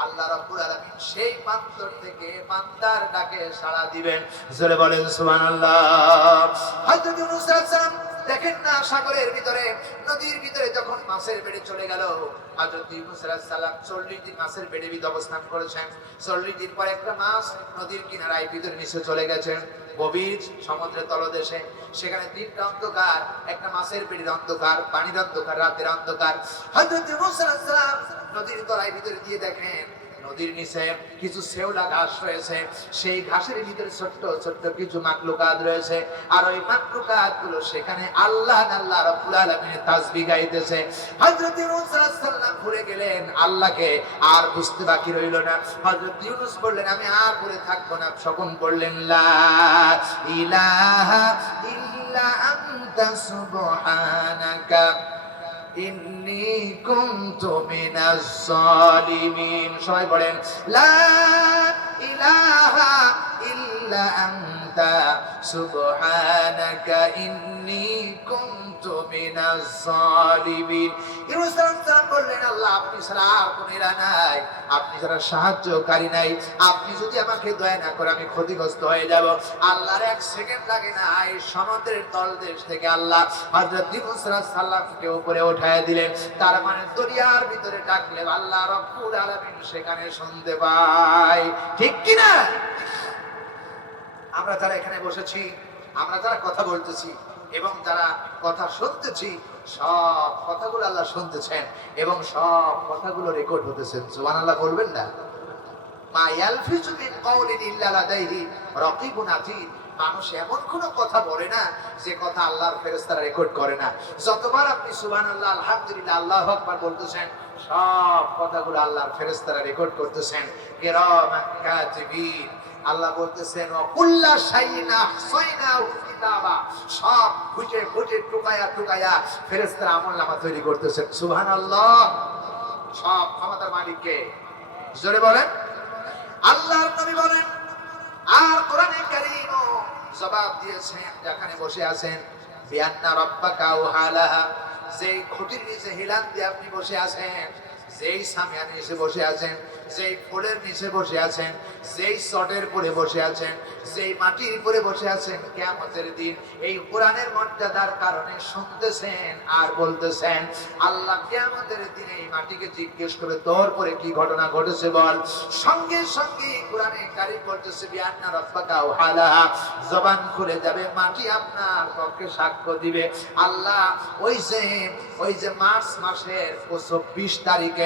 আল্লাহ রাব্বুল আলামিন সেই প্রান্ত থেকে বান্দার ডাকে সাড়া দিবেন। জোরে বলেন সুবহানাল্লাহ। হযরত ইউনূস আলাইহিস সালাম দেখেন না, সাগরের ভিতরে, নদীর ভিতরে যখন মাছের পেটে চলে গেল, হযরত ইউনূস আলাইহিস সালাম 40 দিন মাছের পেটের ভিতরে অবস্থান করেছেন। 40 দিন পর একটা মাছ নদীর কিনারায় ভিতরে নিচে চলে গেছেন, গভীর সমুদ্রের তলদেশে। সেখানে দিনটা অন্ধকার, একটা মাছের পেটের অন্ধকার, পানির অন্ধকার, রাতের অন্ধকার। হযরত ইউনূস আলাইহিস সালাম নদীর তলায় ভিতরে দিয়ে দেখেন নদীর নিচে কিছু শেওলা ঘাস রয়েছে, সেই ঘাসের ভিতরে ছোট্ট ছোট্ট কিছু মাকলুকাত রয়েছে। আর ওই মাকলুকাত গুলো সেখানে আল্লাহ আল্লাহ রাব্বুল আলামিনের তাসবিহ গাইতেছে। হযরত ইউনূস আলাইহিস সালাম ঘুরে গেলেন আল্লাহকে, আর বুঝতে বাকি রইল না। হযরত ইউনূস বললেন আমি আর ঘুরে থাকবো না। সকন বললেন লা ইলাহা ইল্লা আনতা সুবহানাকা ইন্নী কুনতু মিনাজ জালিমিন। সবাই বলেন লা ইলাহা ইল্লা আনতা সুবহানাকা ইন্নী কুনতু মিনাজ জালিমিন। ইউনূস আলাইহিস সালাম বললেন আল্লাহ আপনি ছাড়া আর কোনো ইলাহ নাই, আপনি ছাড়া সাহায্যকারী নাই। আপনি যদি আমাকে দয়া না করে আমি ক্ষতিগ্রস্ত হয়ে যাব। আল্লাহর 1 সেকেন্ড লাগে না, এই সমুদ্রের তলদেশ থেকে আল্লাহ হযরত ইউনূস আলাইহিস সালামকে উপরে উঠায় দিলেন। তার মানে দরিয়ার ভিতরে ডাকলে আল্লাহ রাব্বুল আলামিন সেখানে শুনতে পায়। ঠিক কি না? আমরা যারা এখানে বসেছি, আমরা যারা কথা বলতেছি এবং যারা কথা শুনতেছি, সব কথাগুলো আল্লাহ শুনতেছেন এবং সব কথাগুলো রেকর্ড হতেছেন। সুবহানাল্লাহ বলবেন না? মা ইয়ালফিজু মিন কাওলিন ইল্লা লাদাইহি রাকিবুন আতীদ। মানুষ এমন কোনো কথা বলে না যে কথা আল্লাহর ফেরেশতারা রেকর্ড করে না। যতবার আপনি সুবহানাল্লাহ আলহামদুলিল্লাহ আল্লাহু আকবার বলতেছেন, সব কথাগুলো আল্লাহর ফেরেশতারা রেকর্ড করতেছেন। কিরামান কাতিবিন, আল্লাহ বলতেছেন কুল্লা শাইনা সাইনা কিতাবা, সব খুঁজে খুঁজে টুকায়া টুকায়া ফেরেশতারা আমলনামা তৈরি করতেছেন। সুবহানাল্লাহ। সব ক্ষমতার মালিক কে? জোরে বলেন। আল্লাহর নবী বলেন, আর কোরআনে কারীমও জবাব দিয়েছেন যেখানে বসে আছেন, বিআন্না রাব্বাকা ওয়াহালাহা, যেই খুঁটির নিচে হিলান দিয়ে আপনি বসে আছেন, যেই সামিয়ার নিচে বসে আছেন, যেই ফুলের নিচে বসে আছেন, যেই চটের পরে বসে আছেন, যেই মাটির পরে বসে আছেন, কিয়ামতের দিন এই কোরআনের মর্যাদার কারণে শুনতেছেন আর বলতেছেন, আল্লাহ কিয়ামতের দিন এই মাটিকে জিজ্ঞেস করে তোর পরে কি ঘটনা ঘটেছে বল। সঙ্গে সঙ্গে কোরআনে কারীম বলতেছে বিআন্না রাব্বাকা ওয়াহালাহা, জবান খুলে যাবে, মাটি আপনার পক্ষে সাক্ষ্য দিবে। আল্লাহ ওই যে মার্চ মাসের 24 তারিখে